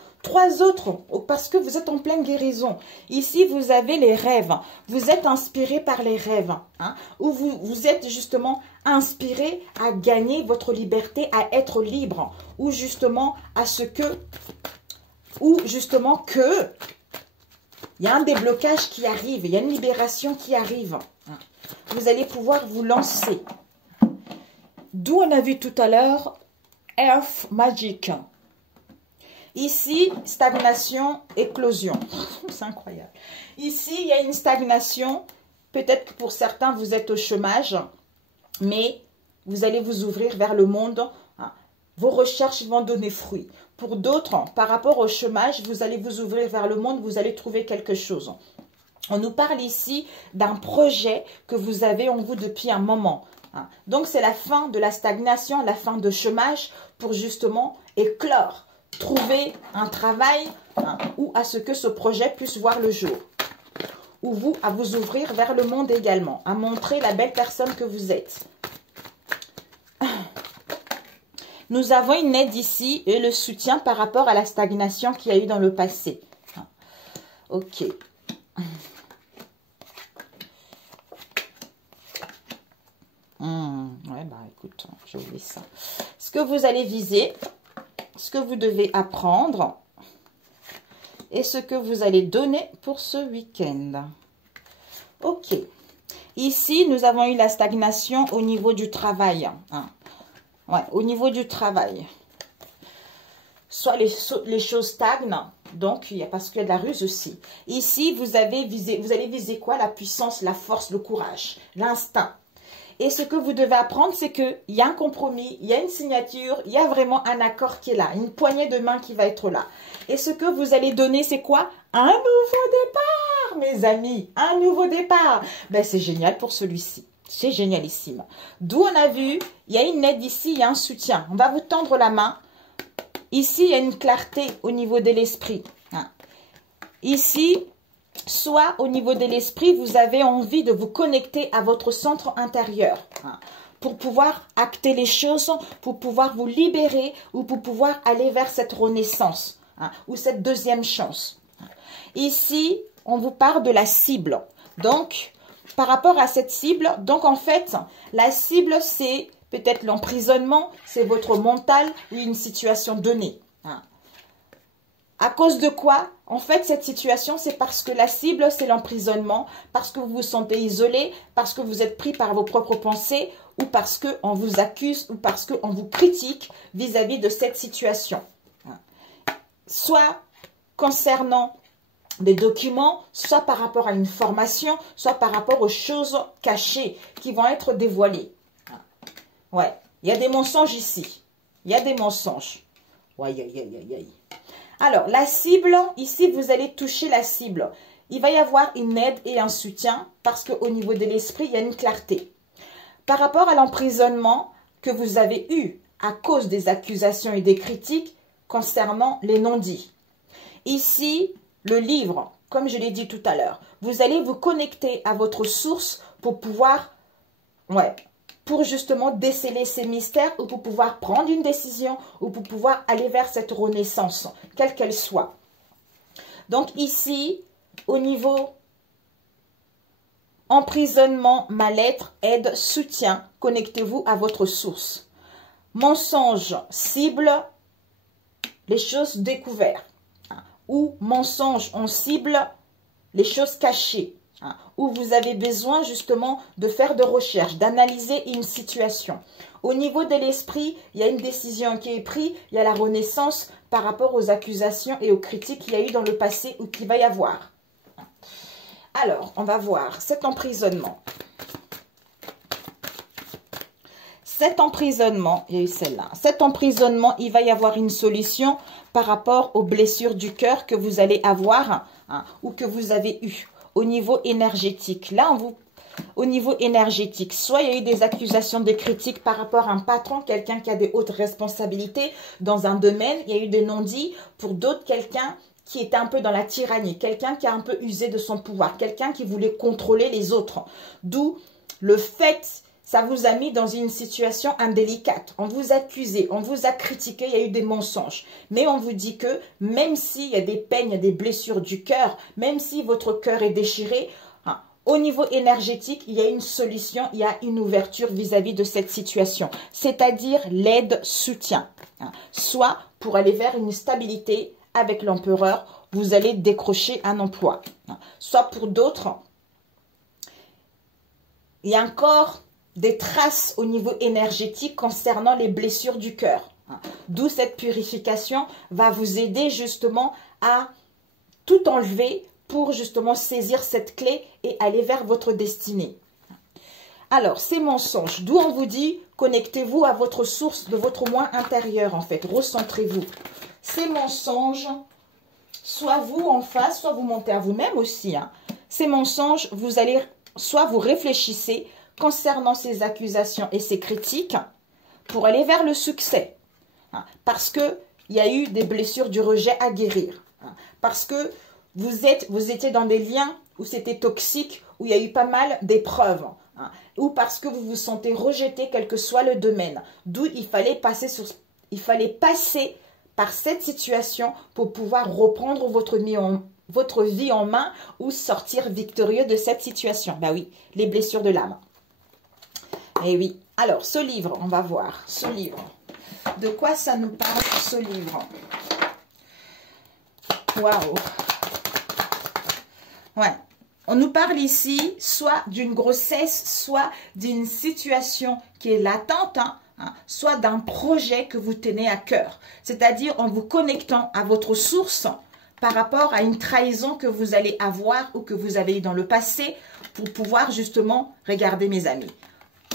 autres, parce que vous êtes en pleine guérison. Ici, vous avez les rêves. Vous êtes inspiré par les rêves. Hein, où vous êtes justement inspiré à gagner votre liberté, à être libre. Ou justement, il y a un déblocage qui arrive. Il y a une libération qui arrive. Hein. Vous allez pouvoir vous lancer. D'où on a vu tout à l'heure Earth Magic. Ici, stagnation, éclosion. C'est incroyable. Ici, il y a une stagnation. Peut-être que pour certains, vous êtes au chômage, mais vous allez vous ouvrir vers le monde. Vos recherches vont donner fruit. Pour d'autres, par rapport au chômage, vous allez vous ouvrir vers le monde, vous allez trouver quelque chose. On nous parle ici d'un projet que vous avez en vous depuis un moment. Donc, c'est la fin de la stagnation, la fin de chômage pour justement éclore, trouver un travail ou à ce que ce projet puisse voir le jour. Ou vous, à vous ouvrir vers le monde également, à montrer la belle personne que vous êtes. Nous avons une aide ici et le soutien par rapport à la stagnation qu'il y a eu dans le passé. Ok. Ouais, bah écoute, j'ai oublié ça. Ce que vous allez viser, ce que vous devez apprendre et ce que vous allez donner pour ce week-end. Ok. Ici, nous avons eu la stagnation au niveau du travail. Ouais, au niveau du travail. Soit les choses stagnent, donc parce qu'il y a de la ruse aussi. Ici, vous allez viser quoi? La puissance, la force, le courage, l'instinct. Et ce que vous devez apprendre, c'est qu'il y a un compromis, il y a une signature, il y a vraiment un accord qui est là, une poignée de main qui va être là. Et ce que vous allez donner, c'est quoi? Un nouveau départ, mes amis, un nouveau départ. Ben, c'est génial pour celui-ci. C'est génialissime. D'où on a vu, il y a une aide ici, il y a un soutien. On va vous tendre la main. Ici, il y a une clarté au niveau de l'esprit. Ici, soit au niveau de l'esprit, vous avez envie de vous connecter à votre centre intérieur pour pouvoir acter les choses, pour pouvoir vous libérer ou pour pouvoir aller vers cette renaissance ou cette deuxième chance. Ici, on vous parle de la cible. Donc, par rapport à cette cible, donc en fait, la cible, c'est peut-être l'emprisonnement, c'est votre mental ou une situation donnée. À cause de quoi? En fait, cette situation, c'est parce que la cible, c'est l'emprisonnement, parce que vous vous sentez isolé, parce que vous êtes pris par vos propres pensées, ou parce qu'on vous accuse, ou parce qu'on vous critique vis-à-vis de cette situation. Soit concernant des documents, soit par rapport à une formation, soit par rapport aux choses cachées qui vont être dévoilées. Ouais, il y a des mensonges ici. Il y a des mensonges. Ouais, aïe. Alors, la cible, ici, vous allez toucher la cible. Il va y avoir une aide et un soutien parce qu'au niveau de l'esprit, il y a une clarté. Par rapport à l'emprisonnement que vous avez eu à cause des accusations et des critiques concernant les non-dits. Ici, le livre, comme je l'ai dit tout à l'heure, vous allez vous connecter à votre source pour pouvoir, pour justement déceler ces mystères ou pour pouvoir prendre une décision ou pour pouvoir aller vers cette renaissance, quelle qu'elle soit. Donc ici, au niveau emprisonnement, mal-être, aide, soutien, connectez-vous à votre source. Mensonge, cible, les choses découvertes. Ou mensonge, on cible les choses cachées. Où vous avez besoin justement de faire de recherches, d'analyser une situation. Au niveau de l'esprit, il y a une décision qui est prise, il y a la renaissance par rapport aux accusations et aux critiques qu'il y a eu dans le passé ou qu'il va y avoir. Alors, on va voir cet emprisonnement. cet emprisonnement, il y a eu celle-là, cet emprisonnement, il va y avoir une solution par rapport aux blessures du cœur que vous allez avoir hein, ou que vous avez eues au niveau énergétique. Là, au niveau énergétique, soit il y a eu des accusations, des critiques par rapport à un patron, quelqu'un qui a des hautes responsabilités dans un domaine, il y a eu des non-dits, pour d'autres, quelqu'un qui était un peu dans la tyrannie, quelqu'un qui a un peu usé de son pouvoir, quelqu'un qui voulait contrôler les autres. D'où le fait, ça vous a mis dans une situation indélicate. On vous a accusé, on vous a critiqué, il y a eu des mensonges. Mais on vous dit que même s'il y a des peines, il y a des blessures du cœur, même si votre cœur est déchiré, hein, au niveau énergétique, il y a une solution, il y a une ouverture vis-à-vis de cette situation. C'est-à-dire l'aide, soutien. Hein, soit pour aller vers une stabilité avec l'empereur, vous allez décrocher un emploi. Hein, soit pour d'autres, il y a encore des traces au niveau énergétique concernant les blessures du cœur. D'où cette purification va vous aider justement à tout enlever pour justement saisir cette clé et aller vers votre destinée. Alors, ces mensonges, d'où on vous dit, connectez-vous à votre source de votre moi intérieur en fait, recentrez-vous. Ces mensonges, soit vous en face, soit vous mentez à vous-même aussi. Hein. Ces mensonges, vous allez, soit vous réfléchissez concernant ces accusations et ces critiques pour aller vers le succès. Hein, parce qu'il y a eu des blessures du rejet à guérir. Hein, parce que vous étiez dans des liens où c'était toxique, où il y a eu pas mal d'épreuves. Hein, ou parce que vous vous sentez rejeté, quel que soit le domaine. D'où il fallait passer par cette situation pour pouvoir reprendre votre vie en main ou sortir victorieux de cette situation. Ben oui, les blessures de l'âme. Eh oui. Alors, ce livre, on va voir. Ce livre. De quoi ça nous parle, ce livre? Waouh. Ouais. On nous parle ici soit d'une grossesse, soit d'une situation qui est latente, hein, soit d'un projet que vous tenez à cœur. C'est-à-dire en vous connectant à votre source par rapport à une trahison que vous allez avoir ou que vous avez eu dans le passé pour pouvoir justement, regardez mes amis,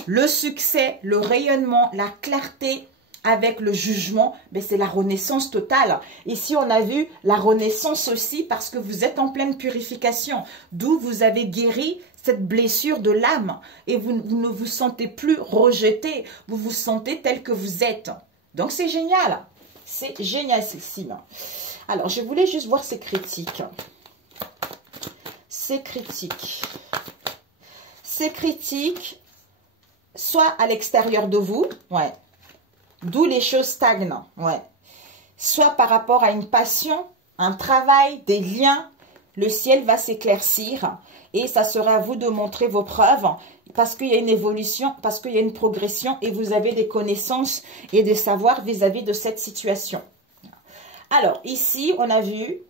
le succès, le rayonnement, la clarté avec le jugement, mais c'est la renaissance totale. Ici, on a vu la renaissance aussi parce que vous êtes en pleine purification, d'où vous avez guéri cette blessure de l'âme et vous ne vous sentez plus rejeté, vous vous sentez tel que vous êtes. Donc, c'est génial. C'est génialissime. Alors, je voulais juste voir ces critiques. Ces critiques. Ces critiques, soit à l'extérieur de vous, ouais. D'où les choses stagnent, ouais. Soit par rapport à une passion, un travail, des liens, le ciel va s'éclaircir et ça sera à vous de montrer vos preuves parce qu'il y a une évolution, parce qu'il y a une progression et vous avez des connaissances et des savoirs vis-à-vis de cette situation. Alors, ici, on a vu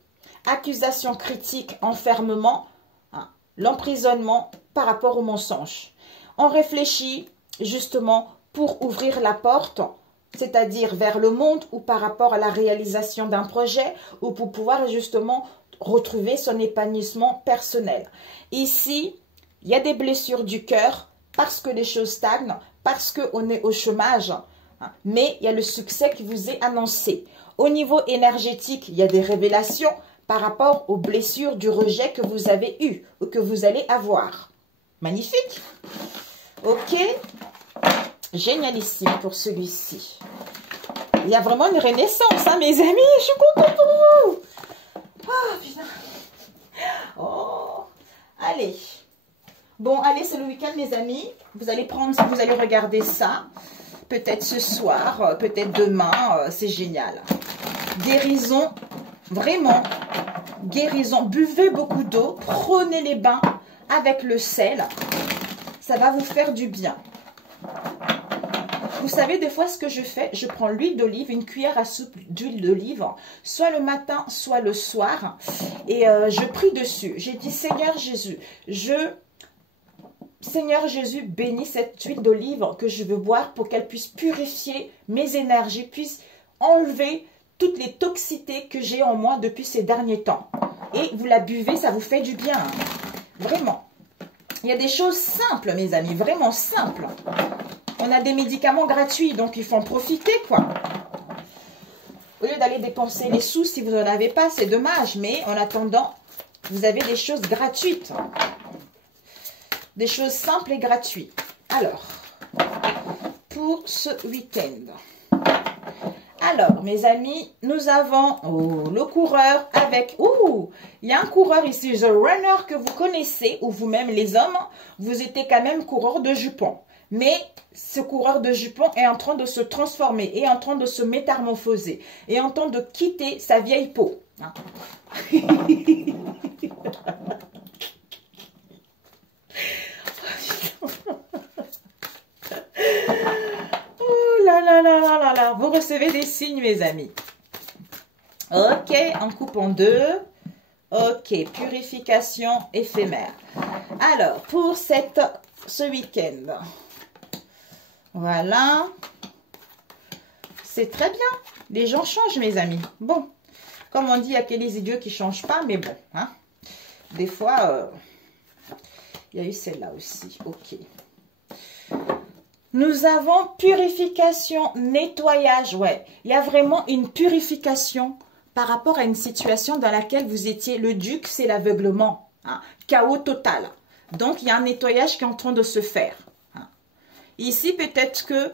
accusation critique, enfermement, hein, l'emprisonnement par rapport au mensonge. On réfléchit justement pour ouvrir la porte, c'est-à-dire vers le monde ou par rapport à la réalisation d'un projet ou pour pouvoir justement retrouver son épanouissement personnel. Ici, il y a des blessures du cœur parce que les choses stagnent, parce qu'on est au chômage, hein, mais il y a le succès qui vous est annoncé. Au niveau énergétique, il y a des révélations par rapport aux blessures du rejet que vous avez eues ou que vous allez avoir. Magnifique. Ok. Génialissime pour celui-ci. Il y a vraiment une renaissance, hein, mes amis. Je suis contente pour vous. Oh, putain. Oh. Allez. Bon, allez, c'est le week-end, mes amis. Vous allez regarder ça. Peut-être ce soir, peut-être demain. C'est génial. Guérison. Vraiment. Guérison. Buvez beaucoup d'eau. Prenez les bains avec le sel. Ça va vous faire du bien. Vous savez, des fois, ce que je fais, je prends l'huile d'olive, une cuillère à soupe d'huile d'olive, soit le matin, soit le soir, et je prie dessus. J'ai dit, Seigneur Jésus, Seigneur Jésus, bénis cette huile d'olive que je veux boire pour qu'elle puisse purifier mes énergies, puisse enlever toutes les toxicités que j'ai en moi depuis ces derniers temps. Et vous la buvez, ça vous fait du bien, hein. Vraiment. Il y a des choses simples, mes amis, vraiment simples. On a des médicaments gratuits, donc il faut en profiter, quoi. Au lieu d'aller dépenser les sous, si vous n'en avez pas, c'est dommage. Mais en attendant, vous avez des choses gratuites. Des choses simples et gratuites. Alors, pour ce week-end. Alors, mes amis, nous avons le coureur avec... il y a un coureur ici, The Runner, que vous connaissez, ou vous-même les hommes, vous étiez quand même coureur de jupons. Mais ce coureur de jupons est en train de se transformer, est en train de se métamorphoser, est en train de quitter sa vieille peau. Oh là là là là là là, vous recevez des signes, mes amis. Ok, on coupe en deux. Ok, purification éphémère. Alors, pour ce week-end, voilà. C'est très bien. Les gens changent, mes amis. Bon, comme on dit, il y a que les idiots qui ne changent pas, mais bon. Hein. Des fois, il y a eu celle-là aussi. Ok. Nous avons purification, nettoyage. Ouais, il y a vraiment une purification par rapport à une situation dans laquelle vous étiez. Le duc, c'est l'aveuglement. Hein, chaos total. Donc, il y a un nettoyage qui est en train de se faire. Hein. Ici, peut-être que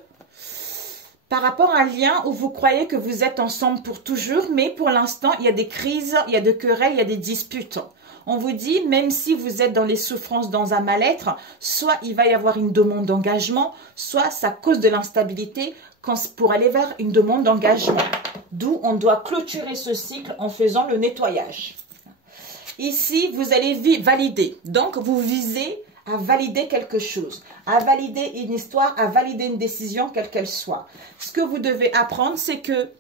par rapport à un lien où vous croyez que vous êtes ensemble pour toujours, mais pour l'instant, il y a des crises, il y a des querelles, il y a des disputes. On vous dit, même si vous êtes dans les souffrances, dans un mal-être, soit il va y avoir une demande d'engagement, soit ça cause de l'instabilité pour aller vers une demande d'engagement. D'où on doit clôturer ce cycle en faisant le nettoyage. Ici, vous allez valider. Donc, vous visez à valider quelque chose, à valider une histoire, à valider une décision, quelle qu'elle soit. Ce que vous devez apprendre, c'est que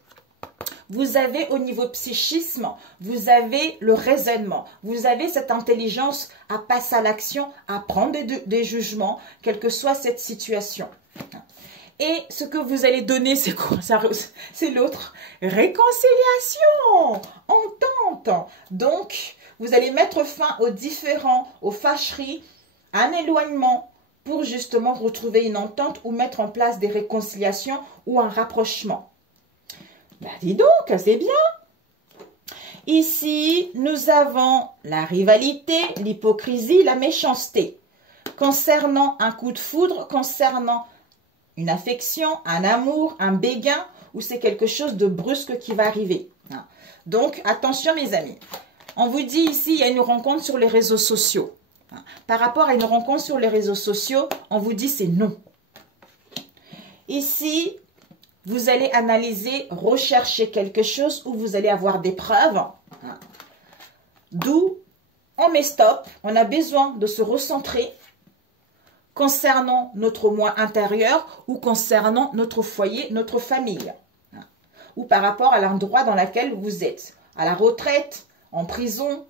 vous avez au niveau psychisme, vous avez le raisonnement, vous avez cette intelligence à passer à l'action, à prendre des jugements, quelle que soit cette situation. Et ce que vous allez donner, c'est quoi? C'est l'autre. Réconciliation, entente. Donc, vous allez mettre fin aux différends, aux fâcheries, un éloignement pour justement retrouver une entente ou mettre en place des réconciliations ou un rapprochement. Ben dis donc, c'est bien. Ici, nous avons la rivalité, l'hypocrisie, la méchanceté. Concernant un coup de foudre, concernant une affection, un amour, un béguin, ou c'est quelque chose de brusque qui va arriver. Donc, attention mes amis. On vous dit ici, il y a une rencontre sur les réseaux sociaux. Par rapport à une rencontre sur les réseaux sociaux, on vous dit c'est non. Ici, vous allez analyser, rechercher quelque chose où vous allez avoir des preuves. D'où on met stop. On a besoin de se recentrer concernant notre moi intérieur ou concernant notre foyer, notre famille. Ou par rapport à l'endroit dans lequel vous êtes. À la retraite, en prison,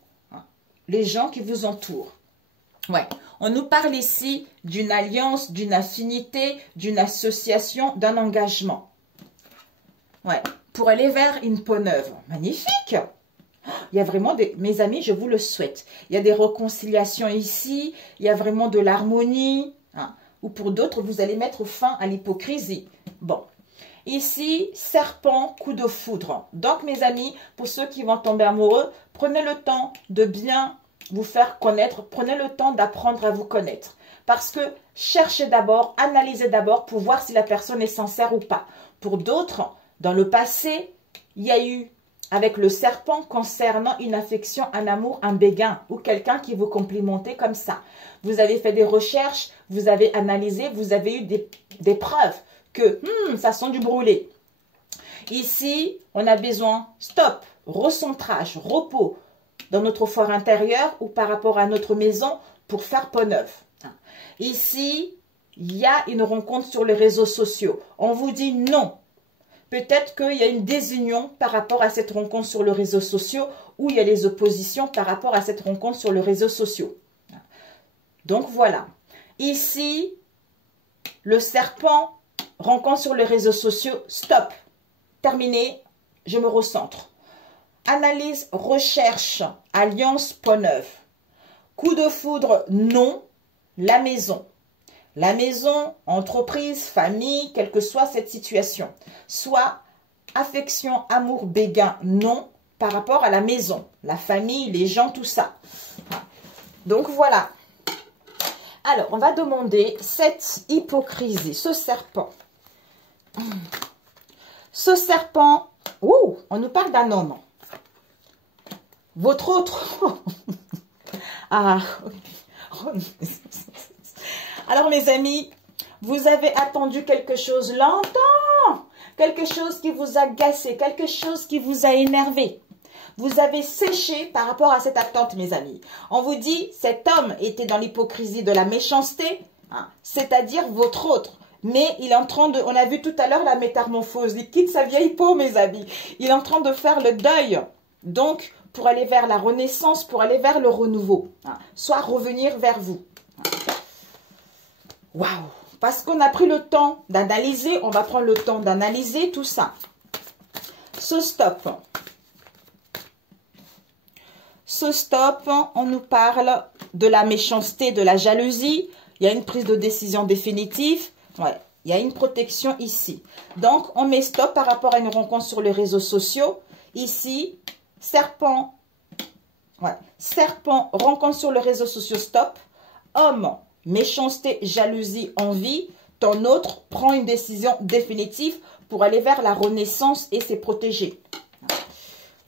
les gens qui vous entourent. Ouais, on nous parle ici d'une alliance, d'une affinité, d'une association, d'un engagement. Ouais, pour aller vers une peau neuve. Magnifique! Il y a vraiment des... Mes amis, je vous le souhaite. Il y a des réconciliations ici, il y a vraiment de l'harmonie. Hein, ou pour d'autres, vous allez mettre fin à l'hypocrisie. Bon. Ici, serpent, coup de foudre. Donc, mes amis, pour ceux qui vont tomber amoureux, prenez le temps de bien vous faire connaître. Prenez le temps d'apprendre à vous connaître. Parce que cherchez d'abord, analysez d'abord pour voir si la personne est sincère ou pas. Pour d'autres, dans le passé, il y a eu, avec le serpent, concernant une affection, un amour, un béguin ou quelqu'un qui vous complimentait comme ça. Vous avez fait des recherches, vous avez analysé, vous avez eu des preuves que ça sent du brûlé. Ici, on a besoin, stop, recentrage, repos dans notre foire intérieure ou par rapport à notre maison pour faire peau neuve. Ici, il y a une rencontre sur les réseaux sociaux. On vous dit non. Peut-être qu'il y a une désunion par rapport à cette rencontre sur les réseaux sociaux ou il y a des oppositions par rapport à cette rencontre sur les réseaux sociaux. Donc voilà. Ici, le serpent, rencontre sur les réseaux sociaux, stop. Terminé, je me recentre. Analyse, recherche, alliance, peau neuve. Coup de foudre, non, la maison. la maison, entreprise, famille, quelle que soit cette situation. Soit affection, amour, béguin, non, par rapport à la maison, la famille, les gens, tout ça. Donc voilà. Alors, on va demander cette hypocrisie, ce serpent. Ce serpent, on nous parle d'un homme. Votre autre... Ah, alors mes amis, vous avez attendu quelque chose longtemps, quelque chose qui vous a agacé, quelque chose qui vous a énervé. Vous avez séché par rapport à cette attente, mes amis. On vous dit, cet homme était dans l'hypocrisie de la méchanceté, hein, c'est-à-dire votre autre. Mais il est en train de, on a vu tout à l'heure la métamorphose, il quitte sa vieille peau, mes amis. Il est en train de faire le deuil. Donc, pour aller vers la renaissance, pour aller vers le renouveau. Hein, soit revenir vers vous. Waouh! Parce qu'on a pris le temps d'analyser, on va prendre le temps d'analyser tout ça. Ce stop. Ce stop, on nous parle de la méchanceté, de la jalousie. Il y a une prise de décision définitive. Ouais, il y a une protection ici. Donc, on met stop par rapport à une rencontre sur les réseaux sociaux. Ici, serpent. Ouais, serpent, rencontre sur les réseaux sociaux, stop. Homme, méchanceté, jalousie, envie. Ton autre prend une décision définitive pour aller vers la renaissance et s'est protégé.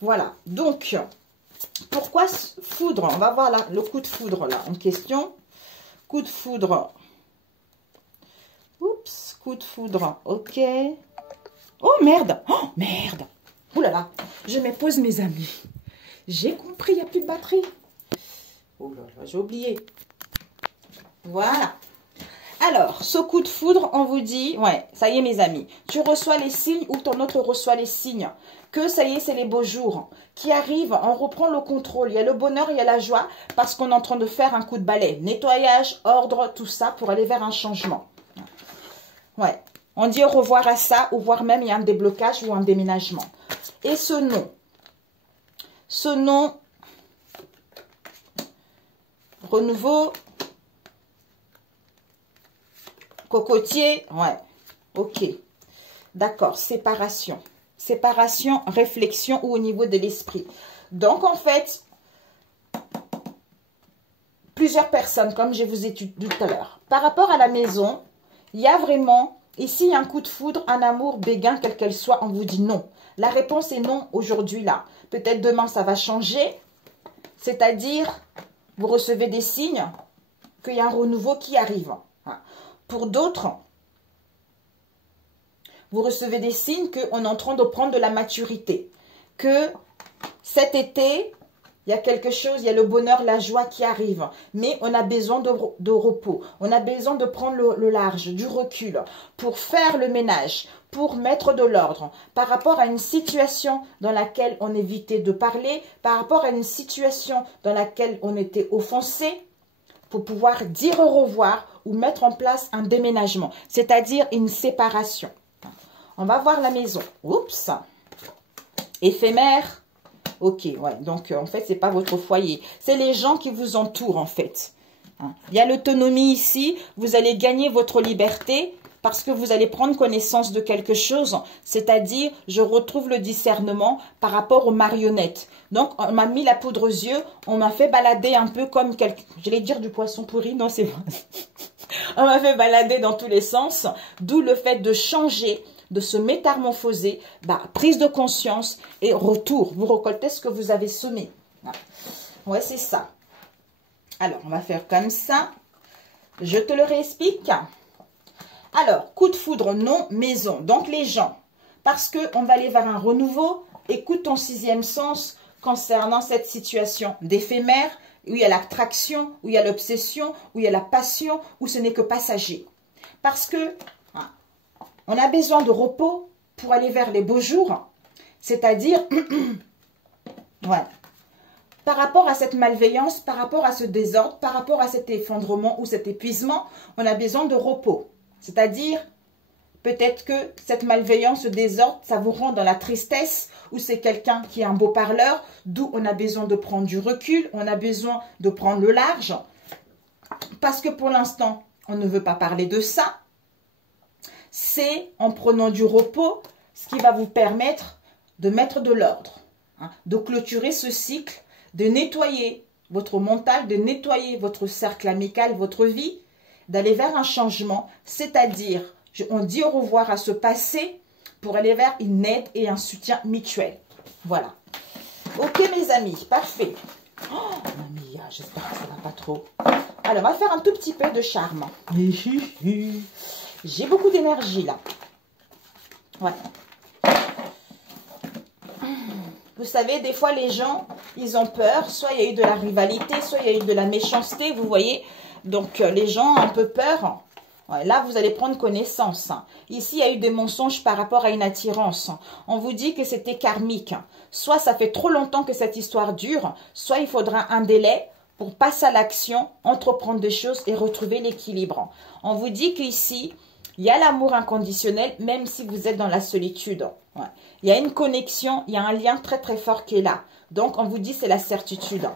Voilà, donc... Pourquoi foudre? On va voir là, le coup de foudre là en question. Coup de foudre. Oups, coup de foudre. Ok. Oh merde. Oh merde. Ouh là là. Je me pose mes amis. J'ai compris, il n'y a plus de batterie. Oh là là, j'ai oublié. Voilà. Alors, ce coup de foudre, on vous dit, ouais, ça y est mes amis, tu reçois les signes ou ton autre reçoit les signes, que ça y est, c'est les beaux jours qui arrivent, on reprend le contrôle, il y a le bonheur, il y a la joie, parce qu'on est en train de faire un coup de balai, nettoyage, ordre, tout ça, pour aller vers un changement. Ouais, on dit au revoir à ça, ou voire même il y a un déblocage ou un déménagement. Et ce nom, renouveau, cocotier, ouais, ok, d'accord, séparation. Séparation, réflexion ou au niveau de l'esprit. Donc, en fait, plusieurs personnes, comme je vous ai dit tout à l'heure. Par rapport à la maison, il y a vraiment, ici, un coup de foudre, un amour béguin, quelle qu'elle soit, on vous dit non. La réponse est non aujourd'hui, là. Peut-être demain, ça va changer. C'est-à-dire, vous recevez des signes qu'il y a un renouveau qui arrive. Pour d'autres, vous recevez des signes qu'on est en train de prendre de la maturité. Que cet été, il y a quelque chose, il y a le bonheur, la joie qui arrive. Mais on a besoin de repos. On a besoin de prendre le large, du recul, pour faire le ménage, pour mettre de l'ordre. Par rapport à une situation dans laquelle on évitait de parler, par rapport à une situation dans laquelle on était offensé, pour pouvoir dire au revoir ou mettre en place un déménagement, c'est-à-dire une séparation. On va voir la maison. Oups. Éphémère. Ok, ouais. Donc, en fait, c'est pas votre foyer. C'est les gens qui vous entourent, en fait. Il y a l'autonomie ici. Vous allez gagner votre liberté parce que vous allez prendre connaissance de quelque chose. C'est-à-dire, je retrouve le discernement par rapport aux marionnettes. Donc, on m'a mis la poudre aux yeux. On m'a fait balader un peu comme, j'allais dire du poisson pourri. Non, c'est vrai. On m'a fait balader dans tous les sens. D'où le fait de changer, de se métamorphoser, prise de conscience et retour. Vous récoltez ce que vous avez semé. Ouais, c'est ça. Alors, on va faire comme ça. Je te le réexplique. Alors, coup de foudre, non, maison. Donc, les gens, parce qu'on va aller vers un renouveau, écoute ton sixième sens concernant cette situation d'éphémère, où il y a l'attraction, où il y a l'obsession, où il y a la passion, où ce n'est que passager. Parce que on a besoin de repos pour aller vers les beaux jours. C'est-à-dire, ouais, par rapport à cette malveillance, par rapport à ce désordre, par rapport à cet effondrement ou cet épuisement, on a besoin de repos. C'est-à-dire, peut-être que cette malveillance, ce désordre, ça vous rend dans la tristesse, ou c'est quelqu'un qui est un beau parleur, d'où on a besoin de prendre du recul, on a besoin de prendre le large. Parce que pour l'instant, on ne veut pas parler de ça. C'est en prenant du repos, ce qui va vous permettre de mettre de l'ordre, hein, de clôturer ce cycle, de nettoyer votre mental, de nettoyer votre cercle amical, votre vie, d'aller vers un changement, c'est-à-dire, on dit au revoir à ce passé pour aller vers une aide et un soutien mutuel. Voilà. Ok mes amis, parfait. Oh, mamie, j'espère que ça ne va pas trop. Alors, on va faire un tout petit peu de charme. J'ai beaucoup d'énergie là. Voilà. Vous savez, des fois, les gens, ils ont peur. Soit il y a eu de la rivalité, soit il y a eu de la méchanceté, vous voyez. Donc, les gens ont un peu peur. Ouais, là, vous allez prendre connaissance. Ici, il y a eu des mensonges par rapport à une attirance. On vous dit que c'était karmique. Soit ça fait trop longtemps que cette histoire dure, soit il faudra un délai pour passer à l'action, entreprendre des choses et retrouver l'équilibre. On vous dit qu'ici, il y a l'amour inconditionnel, même si vous êtes dans la solitude. Ouais. Il y a une connexion, il y a un lien très très fort qui est là. Donc, on vous dit c'est la certitude.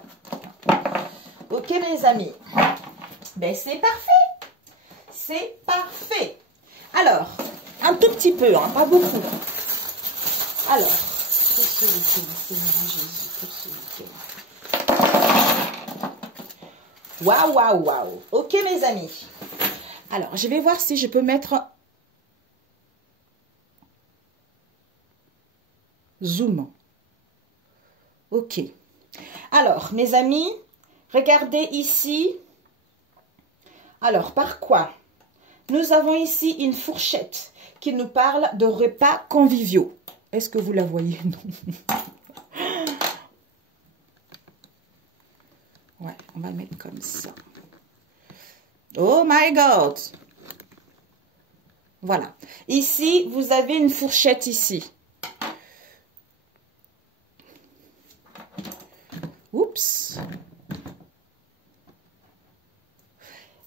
Ok, mes amis. Ben, c'est parfait. C'est parfait. Alors, un tout petit peu, hein, pas beaucoup. Alors, pour ce week-end, Seigneur Jésus, pour ce week-end. Waouh, waouh, waouh. Ok, mes amis. Alors, je vais voir si je peux mettre zoom. Ok. Alors, mes amis, regardez ici. Alors, par quoi? Nous avons ici une fourchette qui nous parle de repas conviviaux. Est-ce que vous la voyez? Non. Ouais, on va le mettre comme ça. Oh my God! Voilà. Ici, vous avez une fourchette ici. Oups!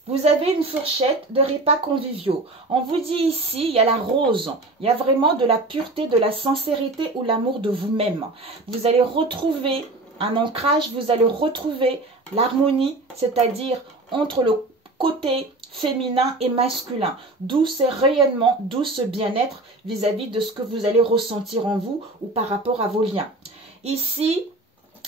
Vous avez une fourchette de repas conviviaux. On vous dit ici, il y a la rose. Il y a vraiment de la pureté, de la sincérité ou l'amour de vous-même. Vous allez retrouver un ancrage, vous allez retrouver l'harmonie, c'est-à-dire entre le côté féminin et masculin. D'où ce rayonnement, d'où ce bien-être vis-à-vis de ce que vous allez ressentir en vous ou par rapport à vos liens. Ici,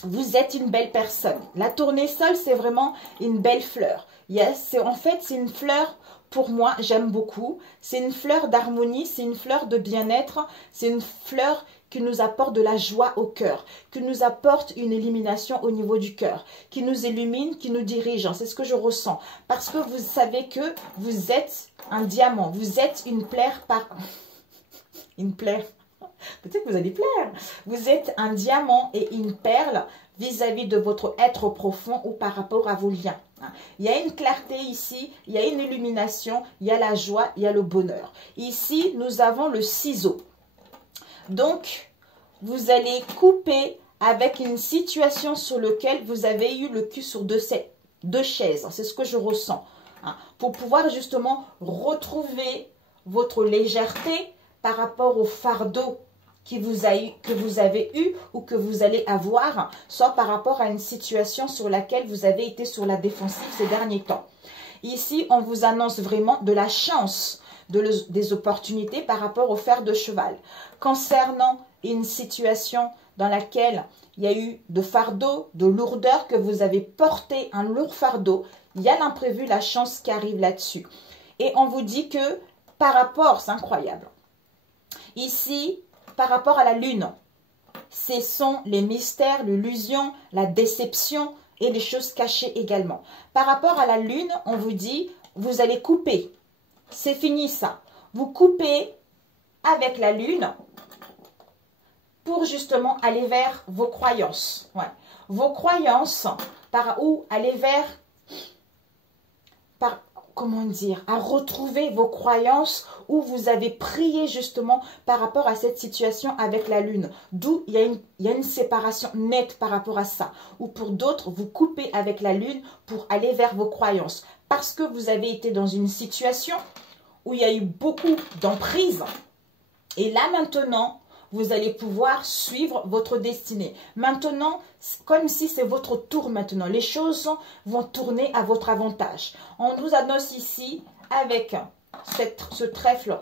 vous êtes une belle personne. La tournesol, c'est vraiment une belle fleur. Yes, en fait, c'est une fleur, pour moi, j'aime beaucoup. C'est une fleur d'harmonie, c'est une fleur de bien-être, c'est une fleur qui nous apporte de la joie au cœur, qui nous apporte une illumination au niveau du cœur, qui nous illumine, qui nous dirige. C'est ce que je ressens. Parce que vous savez que vous êtes un diamant, vous êtes une plaire par... Une plaire. Peut-être que vous allez plaire. Vous êtes un diamant et une perle vis-à-vis de votre être profond ou par rapport à vos liens. Il y a une clarté ici, il y a une illumination, il y a la joie, il y a le bonheur. Ici, nous avons le ciseau. Donc, vous allez couper avec une situation sur laquelle vous avez eu le cul sur deux chaises. C'est ce que je ressens. Pour pouvoir justement retrouver votre légèreté par rapport au fardeau que vous avez eu ou que vous allez avoir, soit par rapport à une situation sur laquelle vous avez été sur la défensive ces derniers temps. Ici, on vous annonce vraiment de la chance, des opportunités par rapport au fer de cheval. Concernant une situation dans laquelle il y a eu de fardeau, de lourdeur, que vous avez porté un lourd fardeau, il y a l'imprévu, la chance qui arrive là-dessus. Et on vous dit que par rapport, c'est incroyable. Ici, par rapport à la lune, ce sont les mystères, l'illusion, la déception et les choses cachées également. Par rapport à la lune, on vous dit, vous allez couper. C'est fini ça. Vous coupez avec la lune pour justement aller vers vos croyances. Ouais. Vos croyances, aller vers... comment dire, à retrouver vos croyances où vous avez prié justement par rapport à cette situation avec la lune. D'où il y a une séparation nette par rapport à ça. Ou pour d'autres, vous coupez avec la lune pour aller vers vos croyances. Parce que vous avez été dans une situation où il y a eu beaucoup d'emprise. Et là maintenant, vous allez pouvoir suivre votre destinée. Maintenant, comme si c'est votre tour maintenant, les choses vont tourner à votre avantage. On nous annonce ici avec ce trèfle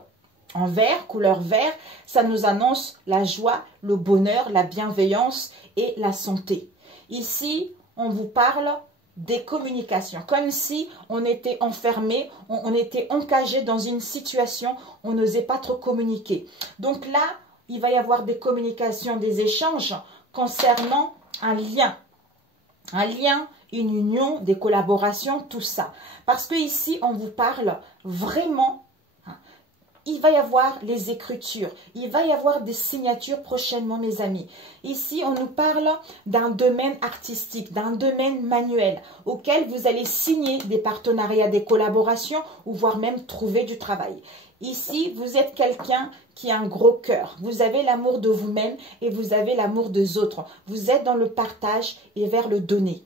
en vert, couleur vert, ça nous annonce la joie, le bonheur, la bienveillance et la santé. Ici, on vous parle des communications, comme si on était enfermé, on était encagé dans une situation, on n'osait pas trop communiquer. Donc là, il va y avoir des communications, des échanges concernant un lien, une union, des collaborations, tout ça. Parce que ici, on vous parle vraiment. Il va y avoir les écritures, il va y avoir des signatures prochainement, mes amis. Ici, on nous parle d'un domaine artistique, d'un domaine manuel, auquel vous allez signer des partenariats, des collaborations, ou voire même trouver du travail. Ici, vous êtes quelqu'un qui a un gros cœur. Vous avez l'amour de vous-même et vous avez l'amour des autres. Vous êtes dans le partage et vers le donner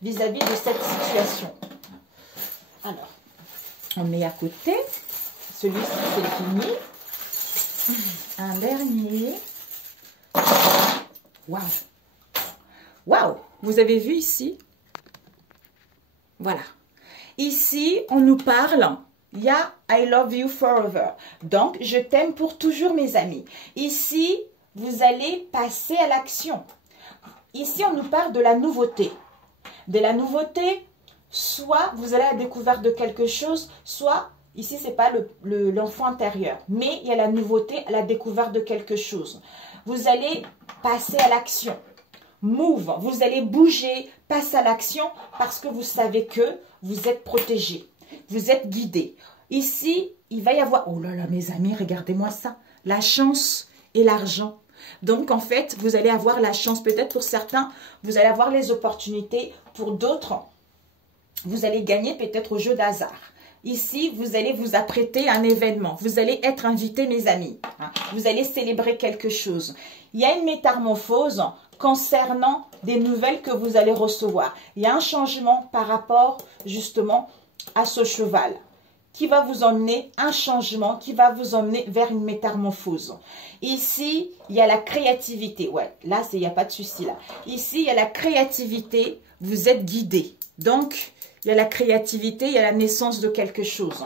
vis-à-vis de cette situation. Alors, on met à côté. Celui-ci, c'est fini. Un dernier. Waouh! Waouh! Vous avez vu ici? Voilà. Ici, on nous parle. Il y a I love you forever. Donc, je t'aime pour toujours, mes amis. Ici, vous allez passer à l'action. Ici, on nous parle de la nouveauté. De la nouveauté, soit vous allez à la découverte de quelque chose, soit... Ici, ce n'est pas l'enfant intérieur, mais il y a la nouveauté, la découverte de quelque chose. Vous allez passer à l'action. Move, vous allez bouger, passer à l'action parce que vous savez que vous êtes protégé. Vous êtes guidé. Ici, il va y avoir... Oh là là, mes amis, regardez-moi ça. La chance et l'argent. Donc, en fait, vous allez avoir la chance. Peut-être pour certains, vous allez avoir les opportunités. Pour d'autres, vous allez gagner peut-être au jeu d'hasard. Ici, vous allez vous apprêter à un événement. Vous allez être invité, mes amis. Vous allez célébrer quelque chose. Il y a une métamorphose concernant des nouvelles que vous allez recevoir. Il y a un changement par rapport, justement, à ce cheval qui va vous emmener, un changement qui va vous emmener vers une métamorphose. Ici, il y a la créativité. Ouais, là, il n'y a pas de souci là. Ici, il y a la créativité. Vous êtes guidé. Donc... il y a la créativité, il y a la naissance de quelque chose.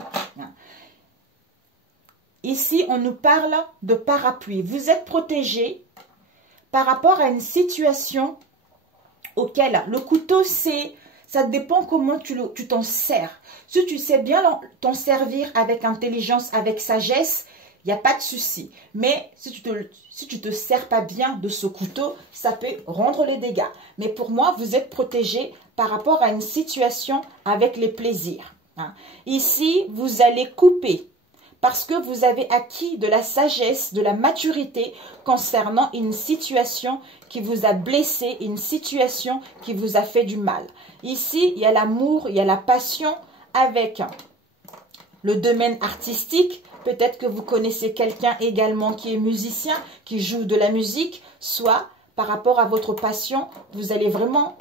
Ici, on nous parle de parapluie. Vous êtes protégé par rapport à une situation auquel le couteau, ça dépend comment tu t'en sers. Si tu sais bien t'en servir avec intelligence, avec sagesse, il n'y a pas de souci. Mais si tu te sers pas bien de ce couteau, ça peut rendre les dégâts. Mais pour moi, vous êtes protégé par rapport à une situation avec les plaisirs. Ici, vous allez couper parce que vous avez acquis de la sagesse, de la maturité concernant une situation qui vous a blessé, une situation qui vous a fait du mal. Ici, il y a l'amour, il y a la passion avec le domaine artistique. Peut-être que vous connaissez quelqu'un également qui est musicien, qui joue de la musique. Soit par rapport à votre passion, vous allez vraiment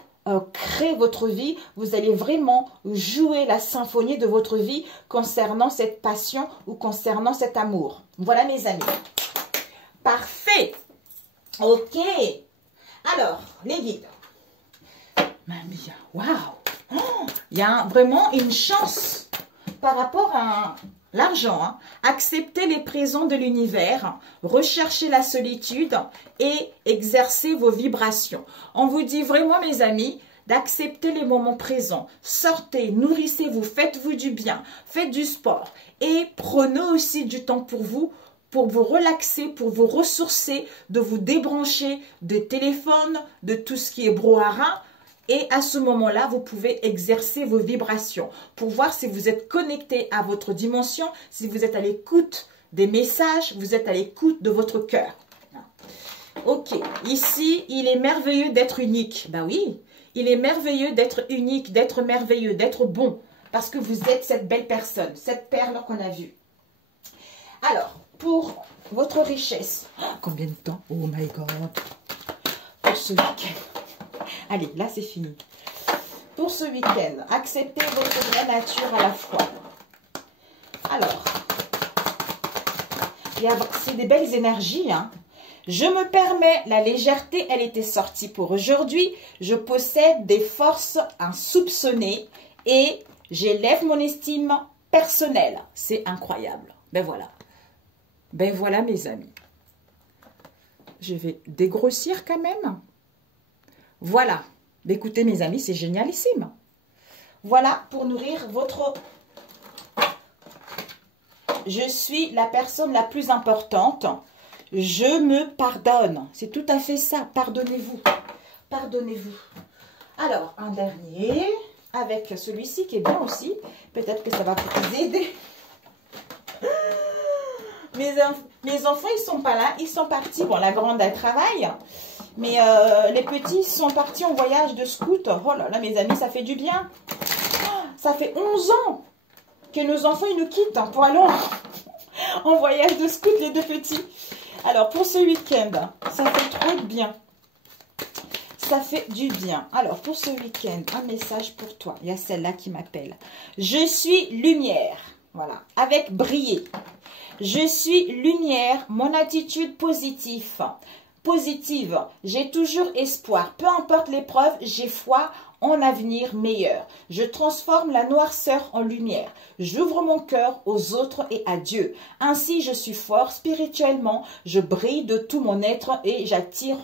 créer votre vie. Vous allez vraiment jouer la symphonie de votre vie concernant cette passion ou concernant cet amour. Voilà mes amis. Parfait. Ok. Alors, les guides. Mamie, waouh. Il y a vraiment une chance par rapport à l'argent. Acceptez les présents de l'univers, recherchez la solitude et exercez vos vibrations. On vous dit vraiment, mes amis, d'accepter les moments présents. Sortez, nourrissez-vous, faites-vous du bien, faites du sport et prenez aussi du temps pour vous relaxer, pour vous ressourcer, de vous débrancher de téléphone, de tout ce qui est brouhaha. Et à ce moment-là, vous pouvez exercer vos vibrations pour voir si vous êtes connecté à votre dimension, si vous êtes à l'écoute des messages, vous êtes à l'écoute de votre cœur. Ok, ici, il est merveilleux d'être unique. Ben oui, il est merveilleux d'être unique, d'être merveilleux, d'être bon. Parce que vous êtes cette belle personne, cette perle qu'on a vue. Alors, pour votre richesse, combien de temps? Oh my God! Pour ce week-end. Allez, là c'est fini. Pour ce week-end, acceptez votre vraie nature à la fois. Alors, c'est des belles énergies, hein. Je me permets, la légèreté, elle était sortie pour aujourd'hui. Je possède des forces insoupçonnées et j'élève mon estime personnelle. C'est incroyable. Ben voilà. Ben voilà mes amis. Je vais dégrossir quand même. Voilà. Ben écoutez mes amis, c'est génialissime. Voilà pour nourrir votre... Je suis la personne la plus importante. Je me pardonne. C'est tout à fait ça. Pardonnez-vous. Pardonnez-vous. Alors, un dernier avec celui-ci qui est bien aussi. Peut-être que ça va vous aider. Mes enfants, ils sont pas là. Ils sont partis. Bon, la grande, elle travaille. Mais les petits sont partis en voyage de scout. Oh là là, mes amis, ça fait du bien. Ça fait 11 ans que nos enfants, ils nous quittent pour aller en voyage de scout, les deux petits. Alors, pour ce week-end, ça fait trop de bien. Ça fait du bien. Alors, pour ce week-end, un message pour toi. Il y a celle-là qui m'appelle. Je suis lumière. Voilà. Avec briller. Je suis lumière. Mon attitude positive. Positive. J'ai toujours espoir. Peu importe l'épreuve, j'ai foi en avenir meilleur. Je transforme la noirceur en lumière. J'ouvre mon cœur aux autres et à Dieu. Ainsi, je suis fort spirituellement. Je brille de tout mon être et j'attire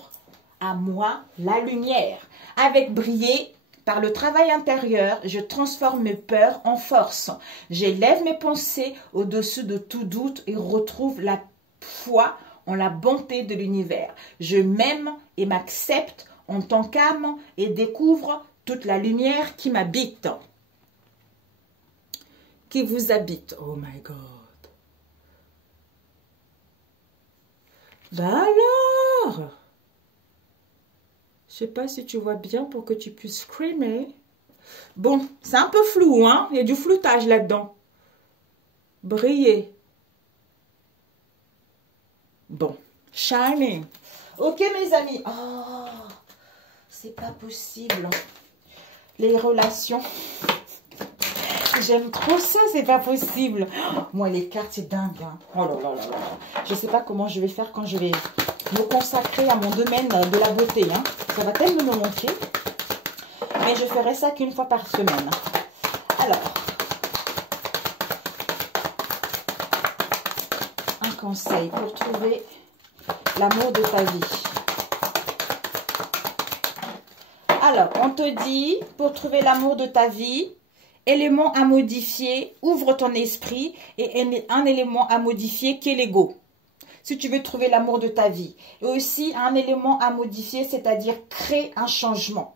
à moi la lumière. Avec briller, par le travail intérieur, je transforme mes peurs en force. J'élève mes pensées au-dessus de tout doute et retrouve la foi en la bonté de l'univers. Je m'aime et m'accepte en tant qu'âme et découvre toute la lumière qui m'habite. Qui vous habite. Oh my God. Bah alors, je sais pas si tu vois bien pour que tu puisses screamer. Bon, c'est un peu flou, hein. Il y a du floutage là-dedans. Briller. Bon, shining. Ok, mes amis. Oh, c'est pas possible. Les relations. J'aime trop ça, c'est pas possible. Oh, moi, les cartes, c'est dingue. Hein. Oh là là là là. Je sais pas comment je vais faire quand je vais me consacrer à mon domaine de la beauté. Hein. Ça va tellement me manquer. Mais je ferai ça qu'une fois par semaine. Alors, un conseil pour trouver l'amour de ta vie. Alors, on te dit, pour trouver l'amour de ta vie, élément à modifier, ouvre ton esprit et un élément à modifier qui est l'ego. Si tu veux trouver l'amour de ta vie. Et aussi un élément à modifier, c'est-à-dire créer un changement.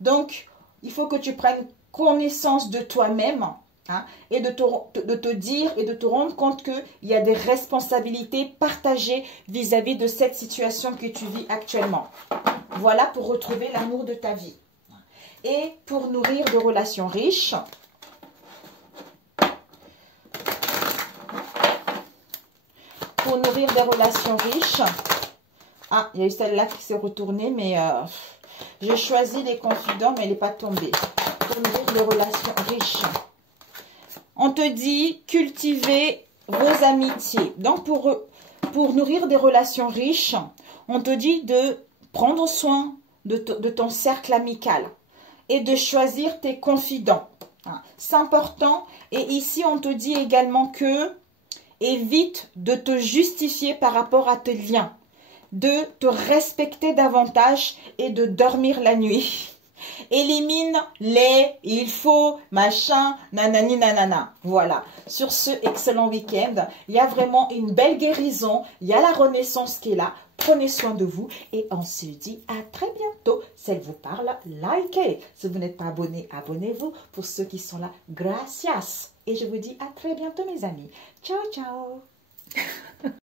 Donc, il faut que tu prennes connaissance de toi-même hein, et de te dire et de te rendre compte qu'il y a des responsabilités partagées vis-à-vis de cette situation que tu vis actuellement. Voilà pour retrouver l'amour de ta vie. Et pour nourrir de relations riches, ah, il y a eu celle-là qui s'est retournée, mais j'ai choisi les confidents, mais elle n'est pas tombée. Pour nourrir des relations riches, on te dit cultiver vos amitiés. Donc, pour nourrir des relations riches, on te dit de prendre soin de ton cercle amical et de choisir tes confidents. C'est important. Et ici, on te dit également que évite de te justifier par rapport à tes liens, de te respecter davantage et de dormir la nuit. Élimine les, il faut, machin, nanani, nanana. Voilà. Sur ce excellent week-end, il y a vraiment une belle guérison. Il y a la renaissance qui est là. Prenez soin de vous et on se dit à très bientôt. Si elle vous parle, likez. Si vous n'êtes pas abonné, abonnez-vous. Pour ceux qui sont là, gracias. Et je vous dis à très bientôt mes amis. Ciao, ciao.